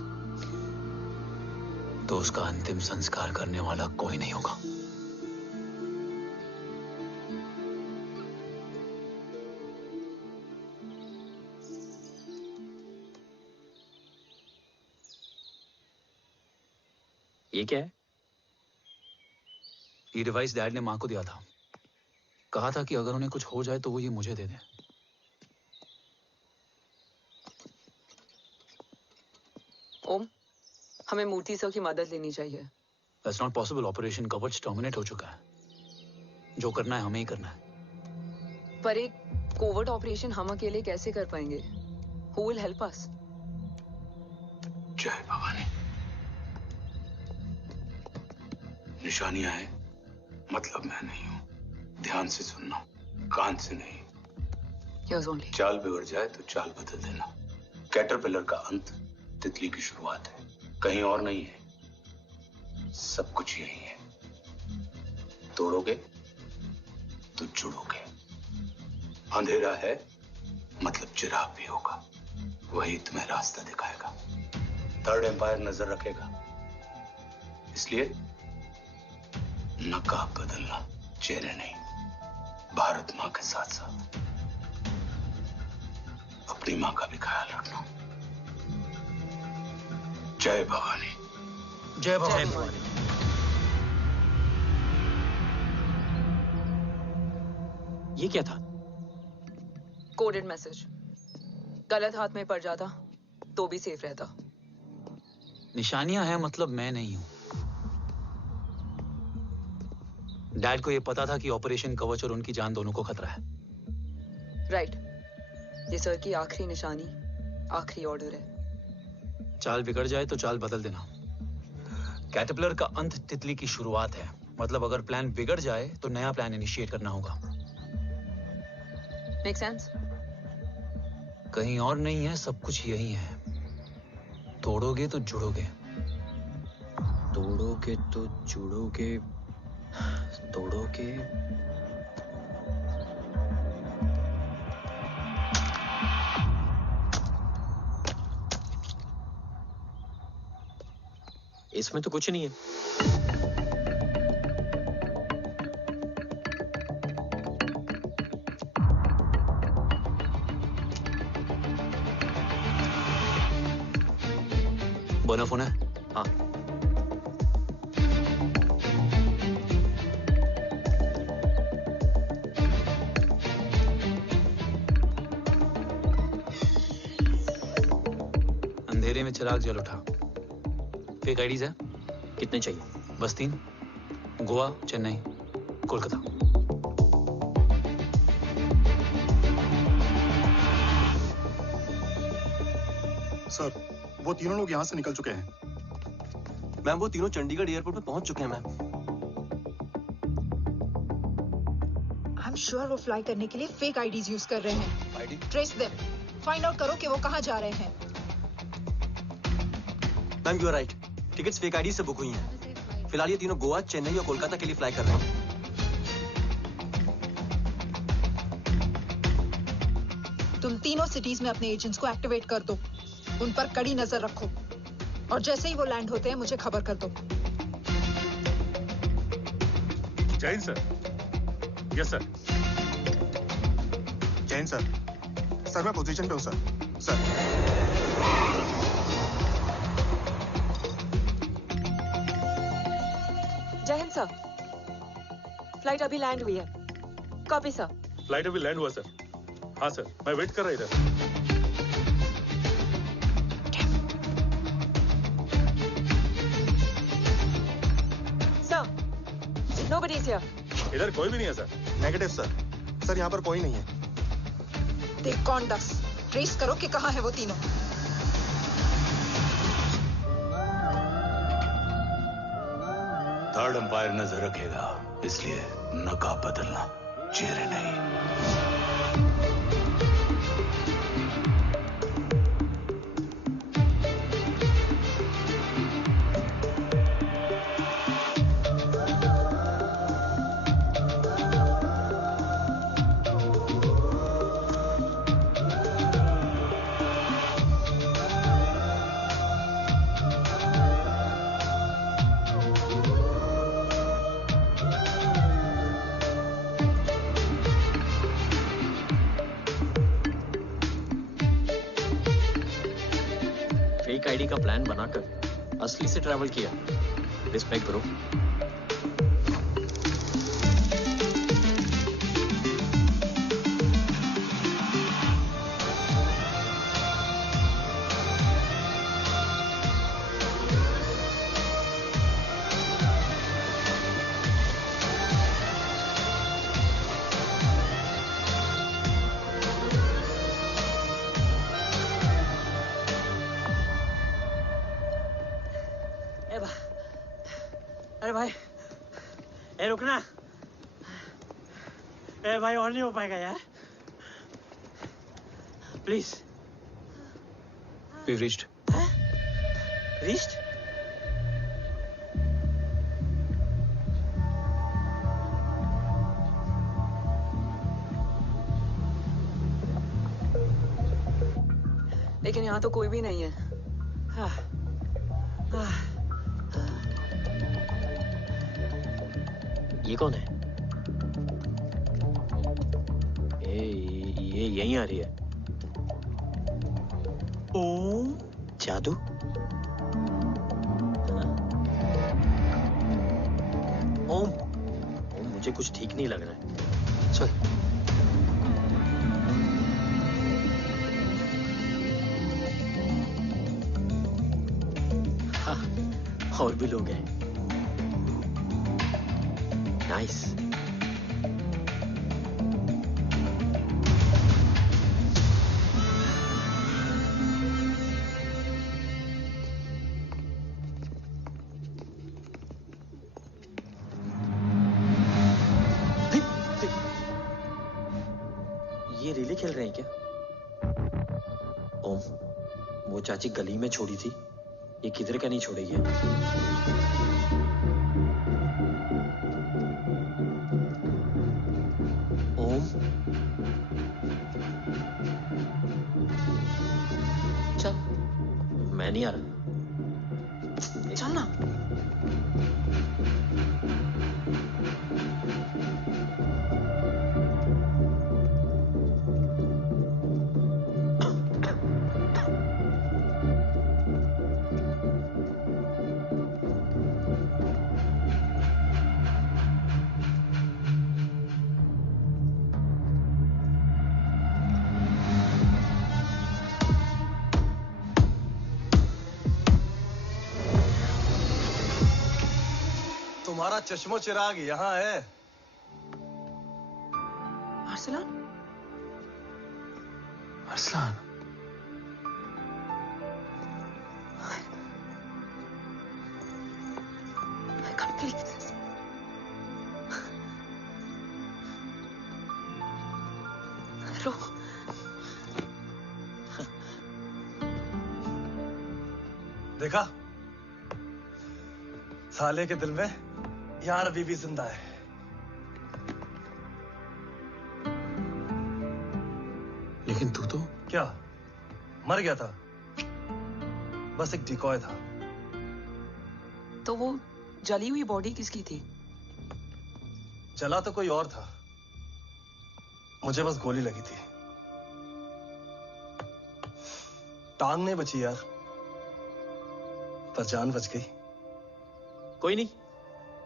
तो उसका अंतिम संस्कार करने वाला कोई नहीं होगा। ये क्या है? ये डिवाइस डैड ने मां को दिया था। कहा था कि अगर उन्हें कुछ हो जाए तो वो ये मुझे दे दें। ओम, हमें मूर्ति सर की मदद लेनी चाहिए। That's not possible. ऑपरेशन कवच टर्मिनेट हो चुका है। जो करना है हमें ही करना है। पर एक कोवर्ट ऑपरेशन हम अकेले कैसे कर पाएंगे? Who will help us? जय भवानी। निशानियां हैं, मतलब मैं नहीं हूं। ध्यान से सुनना, कान से नहीं। Yes, only. चाल बिगड़ जाए तो चाल बदल देना। कैटरपिलर का अंत तितली की शुरुआत है, कहीं और नहीं है। सब कुछ यही है। तोड़ोगे तो जुड़ोगे। अंधेरा है मतलब चिराग भी होगा, वही तुम्हें रास्ता दिखाएगा। थर्ड एम्पायर नजर रखेगा, इसलिए नकाब बदलना, चेहरे नहीं। भारत मां के साथ साथ अपनी मां का भी ख्याल रखना। जय भवानी। जय भवानी। ये क्या था? Coded message. गलत हाथ में पड़ जाता तो भी सेफ रहता। निशानियां हैं मतलब मैं नहीं हूं। डैड को ये पता था कि ऑपरेशन कवच और उनकी जान दोनों को खतरा है। राइट। ये सर की आखिरी निशानी, आखिरी ऑर्डर है। चाल बिगड़ जाए तो चाल बदल देना। कैटरपिलर का अंत तितली की शुरुआत है, मतलब अगर प्लान बिगड़ जाए तो नया प्लान इनिशिएट करना होगा। Make sense? कहीं और नहीं है, सब कुछ यही है। तोड़ोगे तो जुड़ोगे। तोड़ोगे तो जुड़ोगे। तोड़ोगे। इसमें तो कुछ नहीं है। बोना फोन है? हाँ। अंधेरे में चिराग जल उठा। फेक आईडीज है? कितने चाहिए? बस 3। गोवा, चेन्नई, कोलकाता। सर, वो तीनों लोग यहाँ से निकल चुके हैं। मैम, वो तीनों चंडीगढ़ एयरपोर्ट पे पहुंच चुके हैं मैम। आई एम श्योर वो फ्लाई करने के लिए फेक आईडीज यूज कर रहे हैं। ID? Trace them, find out करो कि वो कहाँ जा रहे हैं। Ma'am, you are right. Tickets fake ID से बुक हुई हैं। फिलहाल ये तीनों गोवा, चेन्नई और कोलकाता के लिए फ्लाई कर रहे हैं। तुम तीनों सिटीज में अपने एजेंट्स को एक्टिवेट कर दो। उन पर कड़ी नजर रखो और जैसे ही वो लैंड होते हैं मुझे खबर कर दो। Jain sir. Yes sir. Jain sir. Sir मैं पोजीशन पे हूँ सर। सर। जय हिंद सर। फ्लाइट अभी लैंड हुई है। Copy sir. फ्लाइट अभी लैंड हुआ सर। हाँ सर, मैं वेट कर रहा इधर। Sir, nobody is here. इधर कोई भी नहीं है सर। Negative sir. सर यहाँ पर कोई नहीं है। देख कौन डक्स, ट्रेस करो कि कहाँ है वो तीनों। थर्ड अंपायर नजर रखेगा, इसलिए नकाब बदलना, चेहरे नहीं। फेक आईडी का प्लान बनाकर असली से ट्रैवल किया। Respect bro. अरे भाई, ए रुकना। ए भाई और नहीं हो पाएगा यार, प्लीज। We've reached. Reached? लेकिन यहाँ तो कोई भी नहीं है। ये कौन है? ये यहीं आ रही है। ओम जादू? ओम मुझे कुछ ठीक नहीं लग रहा है। चल। हाँ, और भी लोग हैं। नाइस। ये रिले खेल रहे हैं क्या? ओम, वो चाची गली में छोड़ी थी, ये किधर का नहीं छोड़ेगी। ओम, चल, मैं नहीं आ रहा। चल ना। तुम्हारा चश्मो चिराग यहाँ है। Arsalan? Arsalan? I can't believe this. रो। देखा? साले के दिल में यार अभी भी जिंदा है। लेकिन तू तो क्या मर गया था? बस एक डिकॉय था। तो वो जली हुई बॉडी किसकी थी? जला तो कोई और था, मुझे बस गोली लगी थी। टांग नहीं बची यार, पर जान बच गई। कोई नहीं,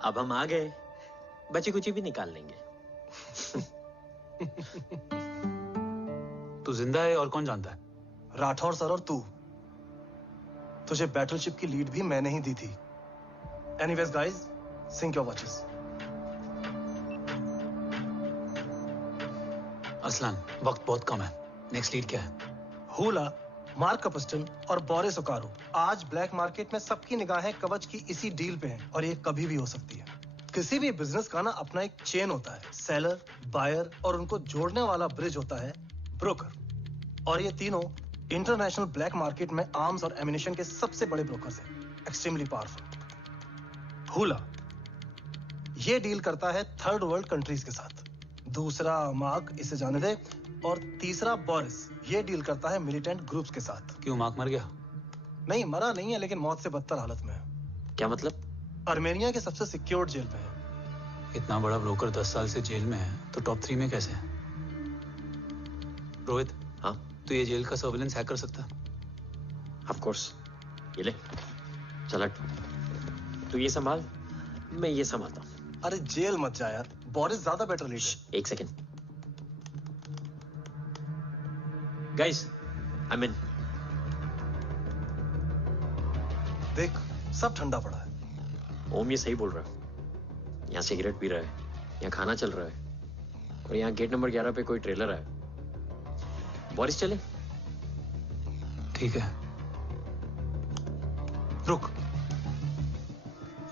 अब हम आ गए, बची कुची भी निकाल लेंगे। तू जिंदा है और कौन जानता है? राठौर सर और तू। तुझे बैटलशिप की लीड भी मैंने ही दी थी। Anyways guys, sync your watches. Aslan, वक्त बहुत कम है। नेक्स्ट लीड क्या है? हुला, मार्क कपस्टन और बोरिस ओकारो। आज ब्लैक मार्केट में सबकी निगाहें कवच की इसी डील पे हैं और ये कभी भी हो सकती है। किसी भी बिजनेस का ना अपना एक चेन होता है, सेलर, बायर और उनको जोड़ने वाला ब्रिज होता है ब्रोकर। और ये तीनों इंटरनेशनल ब्लैक मार्केट में आर्म्स और एमिनेशन के सबसे बड़े ब्रोकर्स हैं, एक्सट्रीमली पावरफुल। हुला ये डील करता है थर्ड वर्ल्ड कंट्रीज के साथ। दूसरा मार्क, इसे जाने दे। और तीसरा बोरिस, ये डील करता है मिलिटेंट ग्रुप्स के साथ। क्यों, मार्क मर गया? नहीं, मरा नहीं है, लेकिन मौत से बदतर हालत में है। क्या मतलब? आर्मेनिया के सबसे सिक्योर्ड जेल में है। इतना बड़ा ब्रोकर 10 साल से जेल में है, तो टॉप 3 में कैसे है? रोहित, हाँ, तो ये जेल का सर्विलेंस हैक कर सकता है? Of course. ये ले, चल हट। तू ये संभाल, मैं ये संभालता हूँ। अरे जेल मत जा यार, बोरिस ज्यादा बेटर लीडर। एक सेकेंड गाइस, आई मीन। देख, सब ठंडा पड़ा है। ओम ये सही बोल रहा है। यहाँ सिगरेट पी रहा है, यहाँ खाना चल रहा है, और यहाँ गेट नंबर 11 पे कोई ट्रेलर है। बोरिस चले? ठीक है। रुक,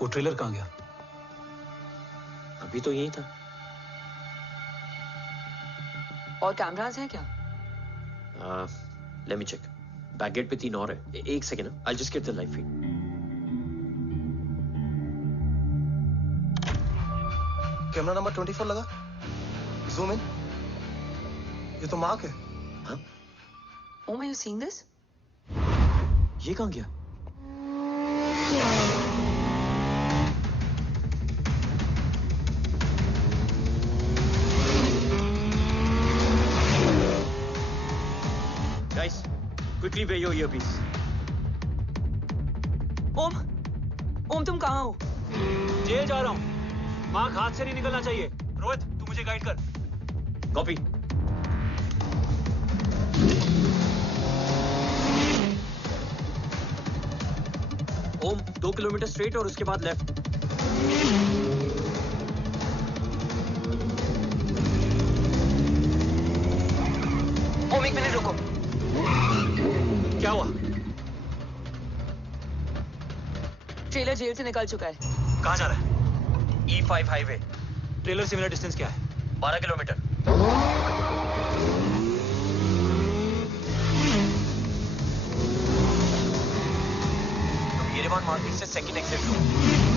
वो ट्रेलर कहाँ गया? अभी तो यही था। और कैमरास हैं क्या? Let me check. Back gate पे 3 और है। एक second, I just get the live feed. Camera number 24 लगा। Zoom in. ये तो मार्क है। हाँ? Om, are you seeing this? ये कहाँ गया? Guys, quickly wear your earpiece. ओम, तुम कहाँ हो? जेल जा रहा हूँ। मार्क हाथ से नहीं निकलना चाहिए। रोहित, तू मुझे गाइड कर। कॉपी। ओम, 2 किलोमीटर स्ट्रेट और उसके बाद लेफ्ट। ओम, 1 मिनट रुको। क्या हुआ? ट्रेलर जेल से निकल चुका है। कहाँ जा रहा है? E5 highway. ट्रेलर से मेरा डिस्टेंस क्या है? 12 किलोमीटर। येरेवान मार्केट से सेकंड एक्सिट लो।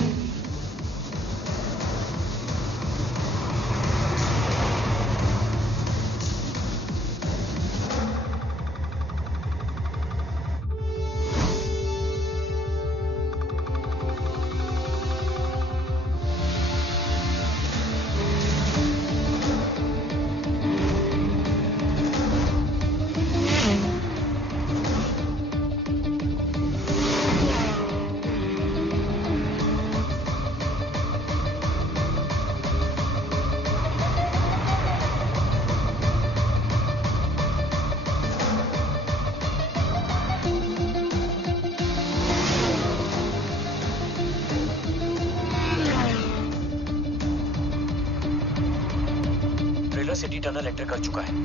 सिटी टनल एंटर कर चुका है।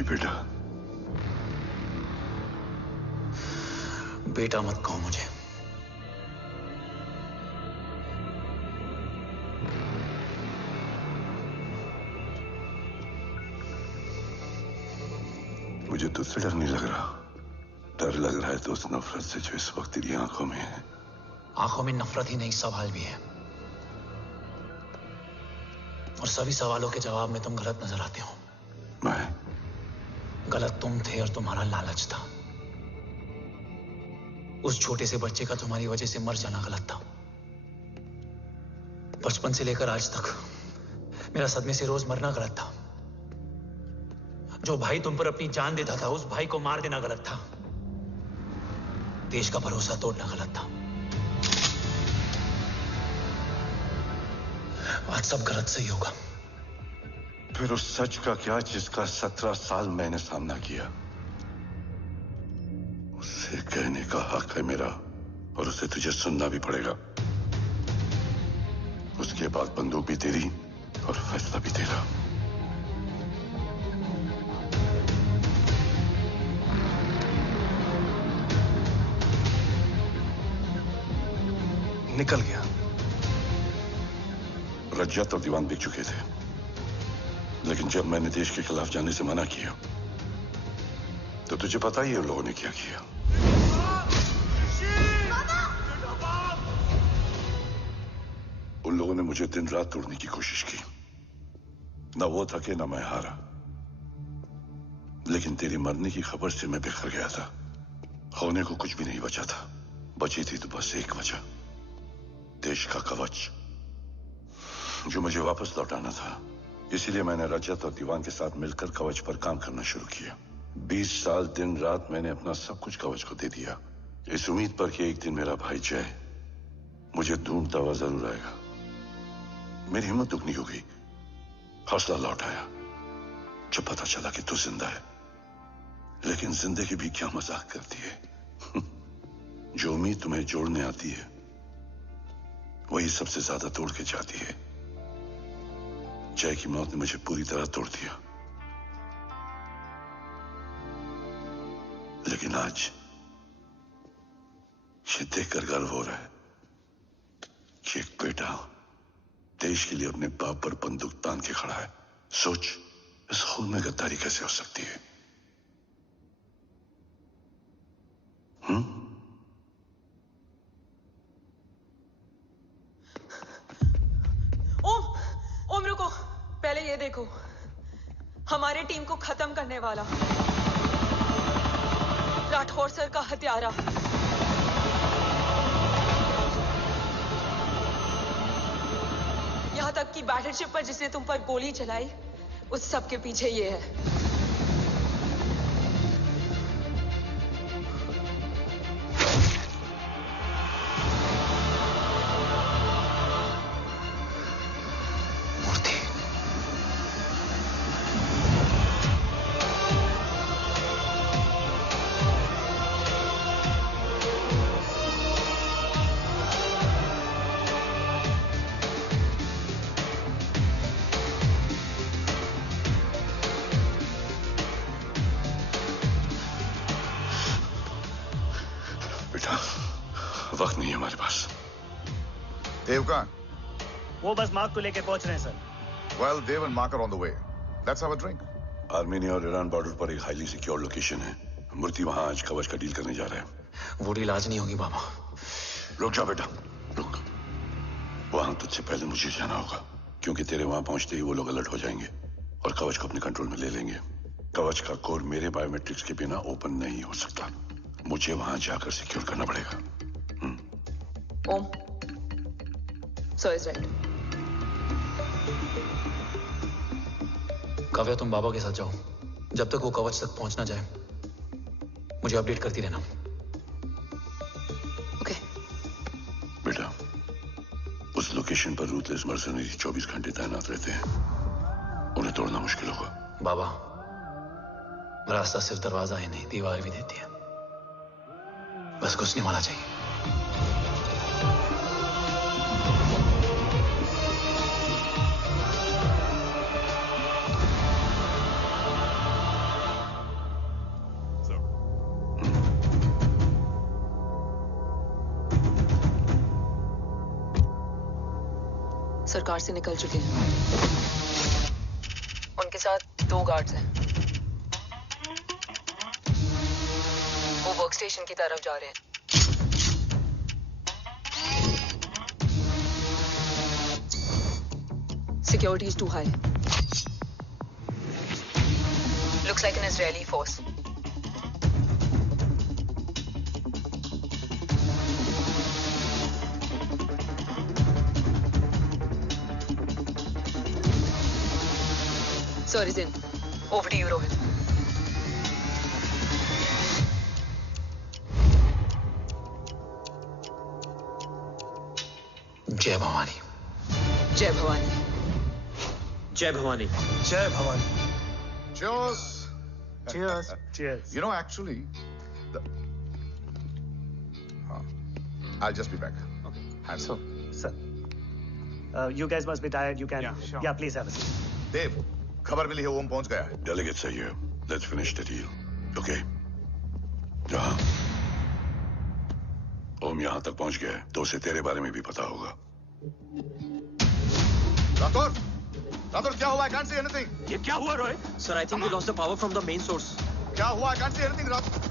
जी बेटा। बेटा मत कहो मुझे। मुझे तुझसे डर नहीं लग रहा, डर लग रहा है तो उस नफरत से जो इस वक्त तेरी आंखों में है। आंखों में नफरत ही नहीं, सवाल भी है, और सभी सवालों के जवाब में तुम गलत नजर आते हो। मैं गलत तुम थे और तुम्हारा लालच था। उस छोटे से बच्चे का तुम्हारी वजह से मर जाना गलत था। बचपन से लेकर आज तक मेरा सदमे से रोज मरना गलत था। जो भाई तुम पर अपनी जान देता था, उस भाई को मार देना गलत था। देश का भरोसा तोड़ना गलत था। आज सब गलत सही होगा। फिर उस सच का क्या जिसका 17 साल मैंने सामना किया? उसे कहने का हक है मेरा, और उसे तुझे सुनना भी पड़ेगा। उसके बाद बंदूक भी तेरी और फैसला भी तेरा। निकल गया। रज्जत और दीवान बिक चुके थे, लेकिन जब मैंने देश के खिलाफ जाने से मना किया तो तुझे पता ही है उन लोगों ने क्या किया। उन लोगों ने मुझे दिन रात तोड़ने की कोशिश की। ना वो थके ना मैं हारा, लेकिन तेरी मरने की खबर से मैं बिखर गया था। होने को कुछ भी नहीं बचा था। बची थी तो बस एक वजह, देश का कवच, जो मुझे वापस लौटाना था। इसीलिए मैंने रजत और दीवान के साथ मिलकर कवच पर काम करना शुरू किया। 20 साल दिन रात मैंने अपना सब कुछ कवच को दे दिया, इस उम्मीद पर कि एक दिन मेरा भाई जय मुझे ढूंढता हुआ जरूर आएगा। मेरी हिम्मत दुगनी हो गई, हौसला लौट आया जब पता चला कि तू जिंदा है। लेकिन जिंदगी भी क्या मजाक करती है। जो उम्मीद तुम्हें जोड़ने आती है वही सबसे ज्यादा तोड़ के जाती है। जय की मौत ने मुझे पूरी तरह तोड़ दिया, लेकिन आज ये देखकर गर्व हो रहा है कि एक बेटा देश के लिए अपने बाप पर बंदूक तान के खड़ा है। सोच, इस खून में गद्दारी कैसे हो सकती है? ओम रुको, पहले ये देखो, हमारे टीम को खत्म करने वाला राठौर सर का हत्यारा। यहां तक कि बैटलशिप पर जिसने तुम पर गोली चलाई, उस सब के पीछे ये है। वक्त नहीं है हमारे पास। देव कहाँ? वो बस मार्क को लेके पहुंच रहे हैं sir. Well, Dev and Mark are on the way. Let's have a drink. Armenia और ईरान बॉर्डर पर एक हाईली सिक्योर लोकेशन है। मूर्ति वहां आज कवच का डील करने जा रहे हैं। वो डील आज नहीं होगी बाबा। रुक जा बेटा, रुक। वहां तुझसे पहले मुझे जाना होगा, क्योंकि तेरे वहां पहुंचते ही वो लोग अलर्ट हो जाएंगे और कवच को अपने कंट्रोल में ले लेंगे। कवच का कोर मेरे बायोमेट्रिक्स के बिना ओपन नहीं हो सकता। मुझे वहां जाकर सिक्योर करना पड़ेगा। ओम, सर इज राइट। काव्या, तुम बाबा के साथ जाओ। जब तक वो कवच तक पहुंच ना जाए मुझे अपडेट करती रहना। ओके। बेटा, उस लोकेशन पर रूथलेस मर्सनरी 24 घंटे तैनात रहते हैं। उन्हें तोड़ना मुश्किल होगा। बाबा, रास्ता सिर्फ दरवाजा ही नहीं, दीवार भी देती है। बस घुसने वाला चाहिए। सरकार से निकल चुके हैं। उनके साथ 2 गार्ड्स हैं। वो वर्क स्टेशन की तरफ जा रहे हैं। Security is too high. Looks like an Israeli force. Sir is in. Over to you, Rohit. जय भवानी। जय भवानी। जय भवानी। जय Bhavani. Cheers. Cheers. Cheers. You know, actually, I'll just be back. Okay. Hands So, sir, you guys must be tired. You can. Yeah, sure. Yeah, please have a seat. देव, खबर मिली है ओम पहुंच गया है। Delegates are here. Let's finish the deal. Okay? जहाँ ओम यहाँ तक पहुंच गया है तो उसे तेरे बारे में भी पता होगा। राठौर, राठौर क्या हुआ? I can't see anything. ये क्या हुआ Rohit? Sir, I think we lost the power from the main source. क्या हुआ? I can't see anything, Rathore.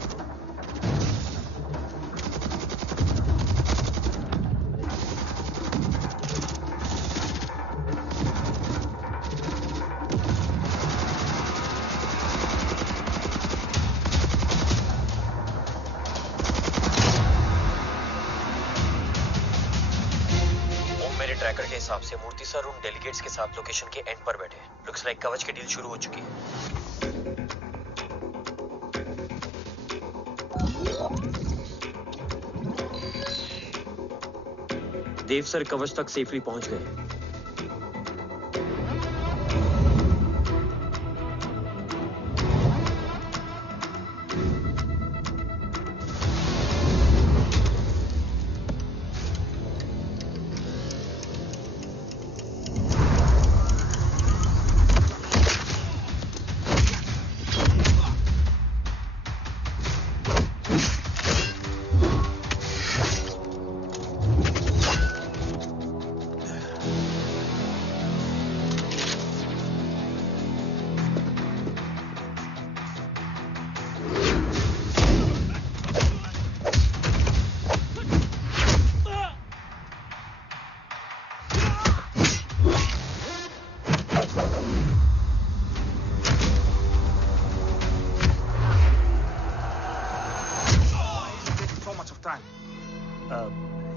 Tracker के हिसाब से मूर्ति सर उन डेलीगेट्स के साथ लोकेशन के एंड पर बैठे। लुक्स लाइक कवच की डील शुरू हो चुकी है। देव सर कवच तक सेफली पहुंच गए।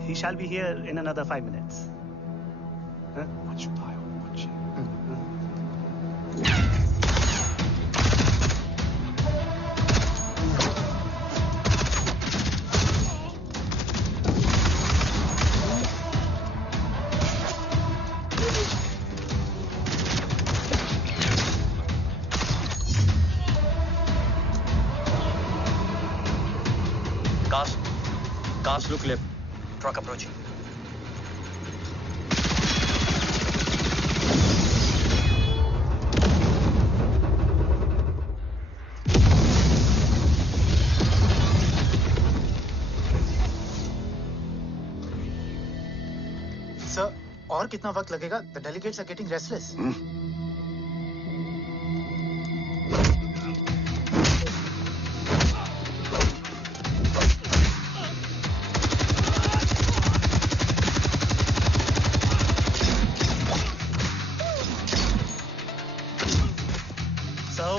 He shall be here in another 5 minutes. Huh? Cars look left. Truck approaching. Sir, और कितना वक्त लगेगा? The delegates are getting restless.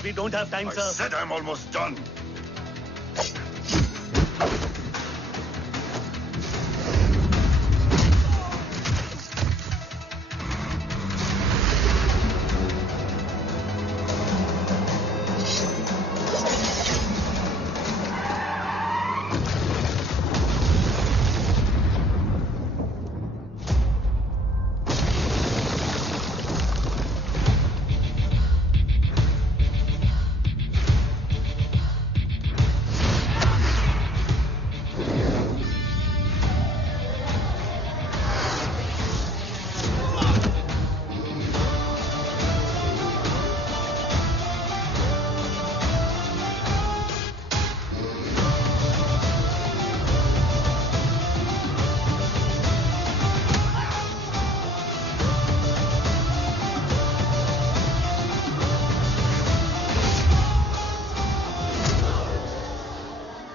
We don't have time, sir. I said I'm almost done.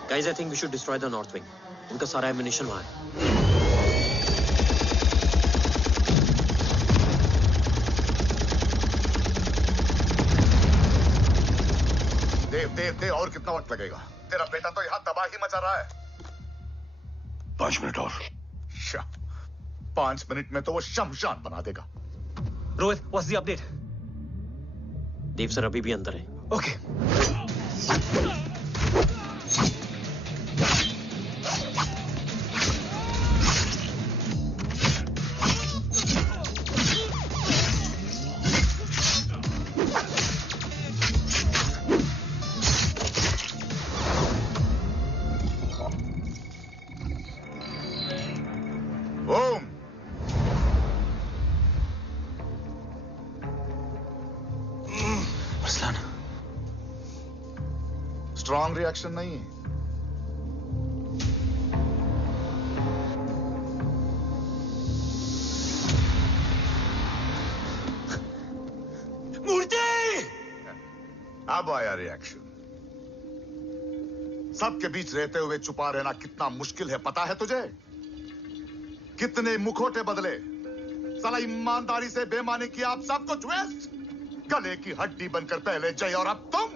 Guys, I think we should destroy the north wing. उनका सारा ammunition वहाँ है. देव और कितना वक्त लगेगा? तेरा बेटा तो यहाँ तबाही मचा रहा है. 5 मिनट और. 5 मिनट में तो वो शमशान बना देगा. Rohit, what's the update? Dev sir अभी भी अंदर है. Okay. स्ट्रॉन्ग रिएक्शन नहीं है. मूर्ति! अब आया रिएक्शन. सबके बीच रहते हुए छुपा रहना कितना मुश्किल है पता है तुझे? कितने मुखौटे बदले. साला ईमानदारी से बेमानी किया, आप सब कुछ वेस्ट. गले की हड्डी बनकर पहले जय और अब तुम.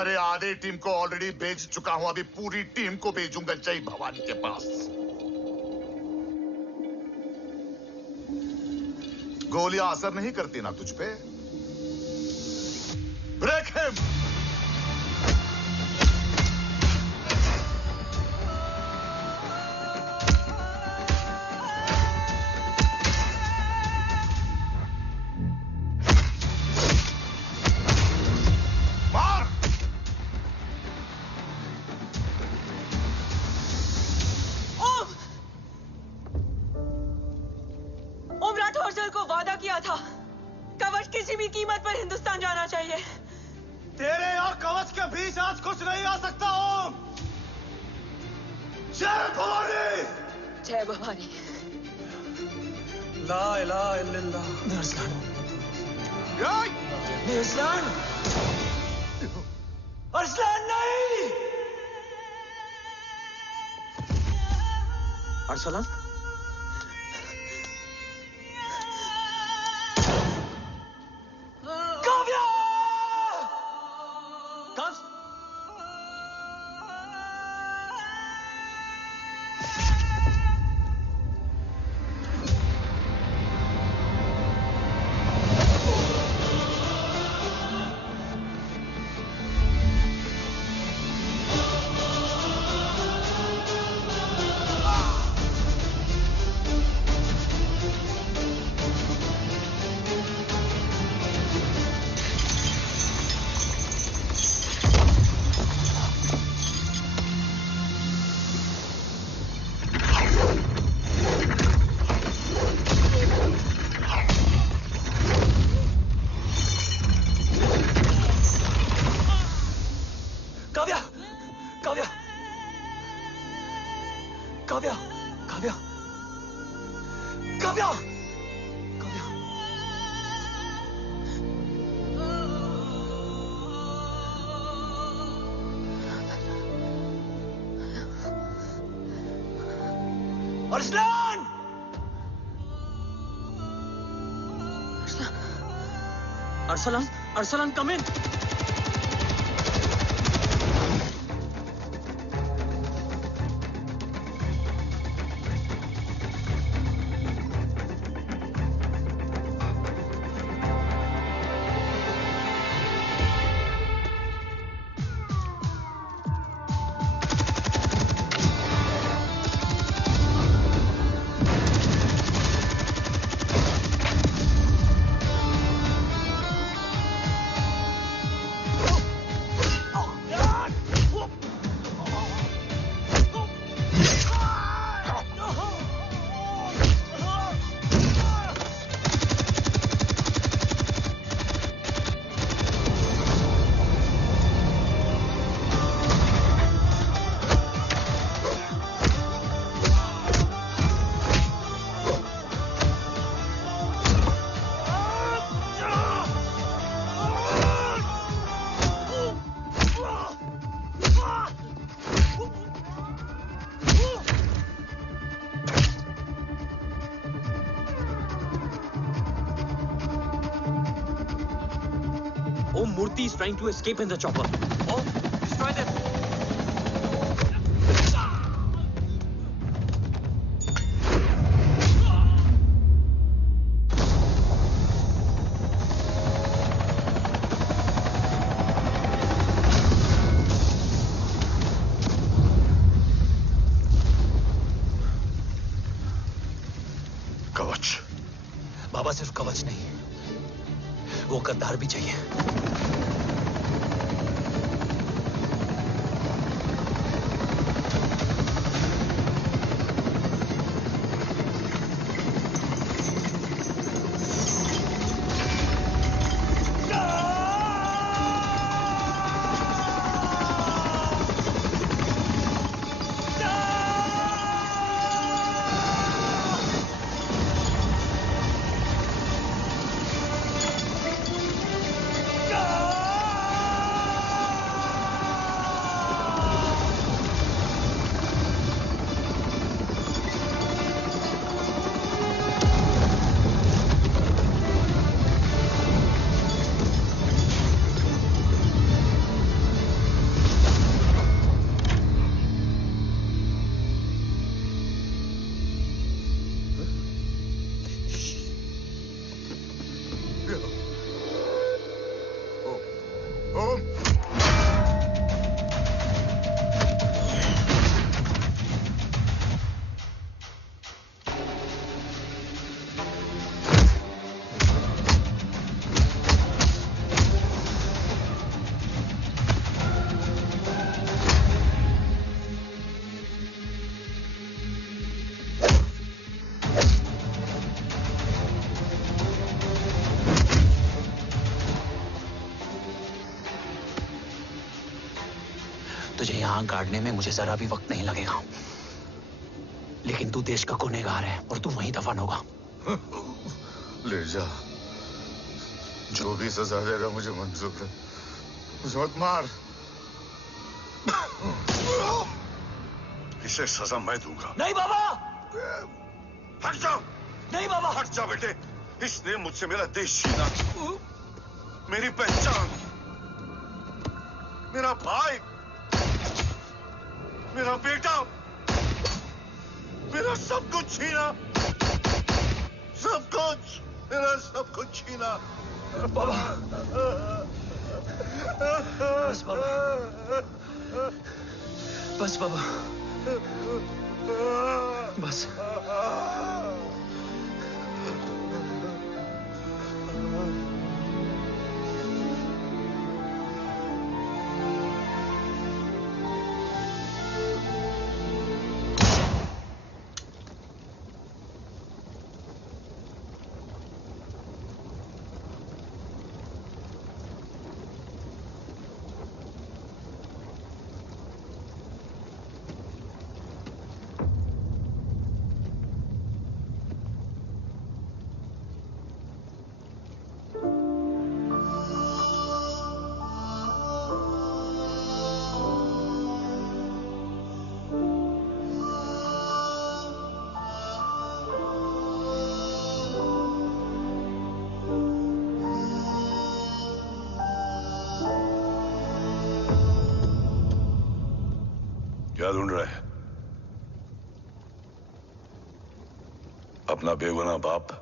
अरे आधे टीम को ऑलरेडी भेज चुका हूं, अभी पूरी टीम को भेजूंगा जय भवानी के पास. गोलियां असर नहीं करती ना तुझ पे. Break him. तेरे और कवच के बीच आज कुछ नहीं आ सकता. ओम, जय भवानी. जय भवानी. ला इलाहा इल्लल्लाह. अरसलान. अरसलान. अरसलान नहीं. Arsalan. Arsalan! Arsalan, Arsalan, come in. trying to escape in the chopper. Oh, destroy them. कवच। बाबा सिर्फ कवच नहीं, वो गद्दार भी चाहिए। तुझे यहां गाड़ने में मुझे जरा भी वक्त नहीं लगेगा, लेकिन तू देश का गुनहगार है और तू वहीं दफन होगा। ले जा, जो भी सजा देगा मुझे मंजूर है, मुझे मत मार। इसे सजा मैं दूंगा। नहीं बाबा, हट जाओ। नहीं बाबा, हट जाओ बेटे। इसने मुझसे मेरा देश छीना, मेरी पहचान, मेरा भाई, मेरा बेटा, मेरा सब कुछ छीना, सब कुछ, मेरा सब कुछ छीना। बाबा, बस बाबा, बस बाबा, बस। क्या ढूंढ रहा है? अपना बेगुनाह बाप।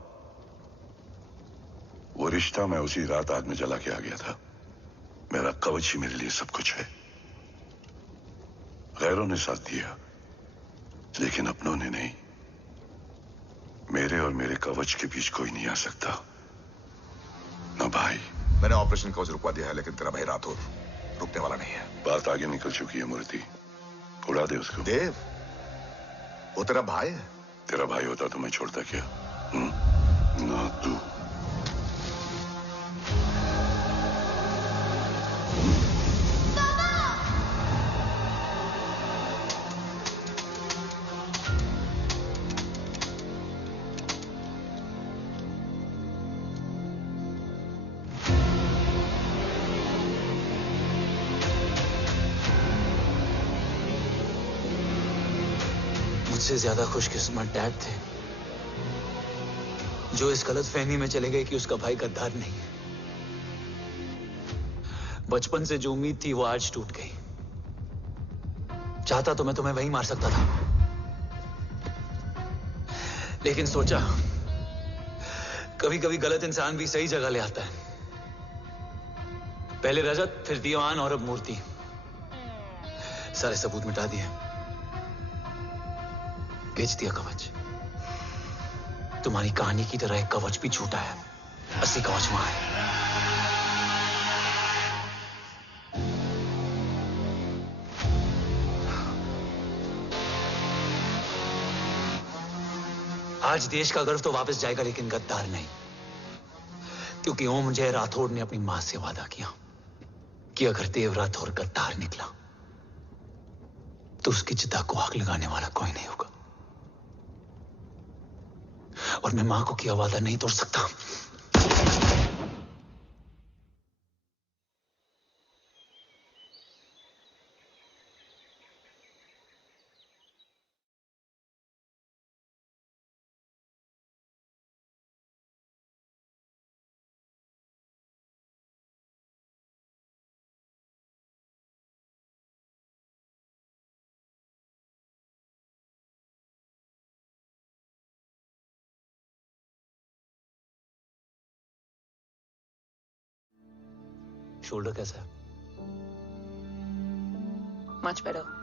वो रिश्ता मैं उसी रात आग में जला के आ गया था। मेरा कवच ही मेरे लिए सब कुछ है। गैरों ने साथ दिया, लेकिन अपनों ने नहीं। मेरे और मेरे कवच के बीच कोई नहीं आ सकता। ना भाई। मैंने ऑपरेशन कवच रुकवा दिया है, लेकिन तेरा भाई राठौर रुकने वाला नहीं है। बात आगे निकल चुकी है मूर्ति, उड़ा दे उसको। देव, वो तेरा भाई है। तेरा भाई होता तो मैं छोड़ता क्या? ना तू। मुझसे ज्यादा खुशकिस्मत डैड थे, जो इस गलत फहमी में चले गए कि उसका भाई गद्दार नहीं है। बचपन से जो उम्मीद थी वो आज टूट गई। चाहता तो मैं तुम्हें वहीं मार सकता था, लेकिन सोचा कभी कभी गलत इंसान भी सही जगह ले आता है। पहले रजत, फिर दीवान और अब मूर्ति। सारे सबूत मिटा दिए, बेच दिया कवच। तुम्हारी कहानी की तरह एक कवच भी झूठा है, असली कवच वहां है। आज देश का गर्व तो वापस जाएगा, लेकिन गद्दार नहीं, क्योंकि ओम जय राठौड़ ने अपनी मां से वादा किया कि अगर देव राठौड़ गद्दार निकला तो उसकी चिता को आग लगाने वाला कोई नहीं होगा। और मैं मां को किया वादा नहीं तोड़ सकता। शोल्डर कैसा है? Much better.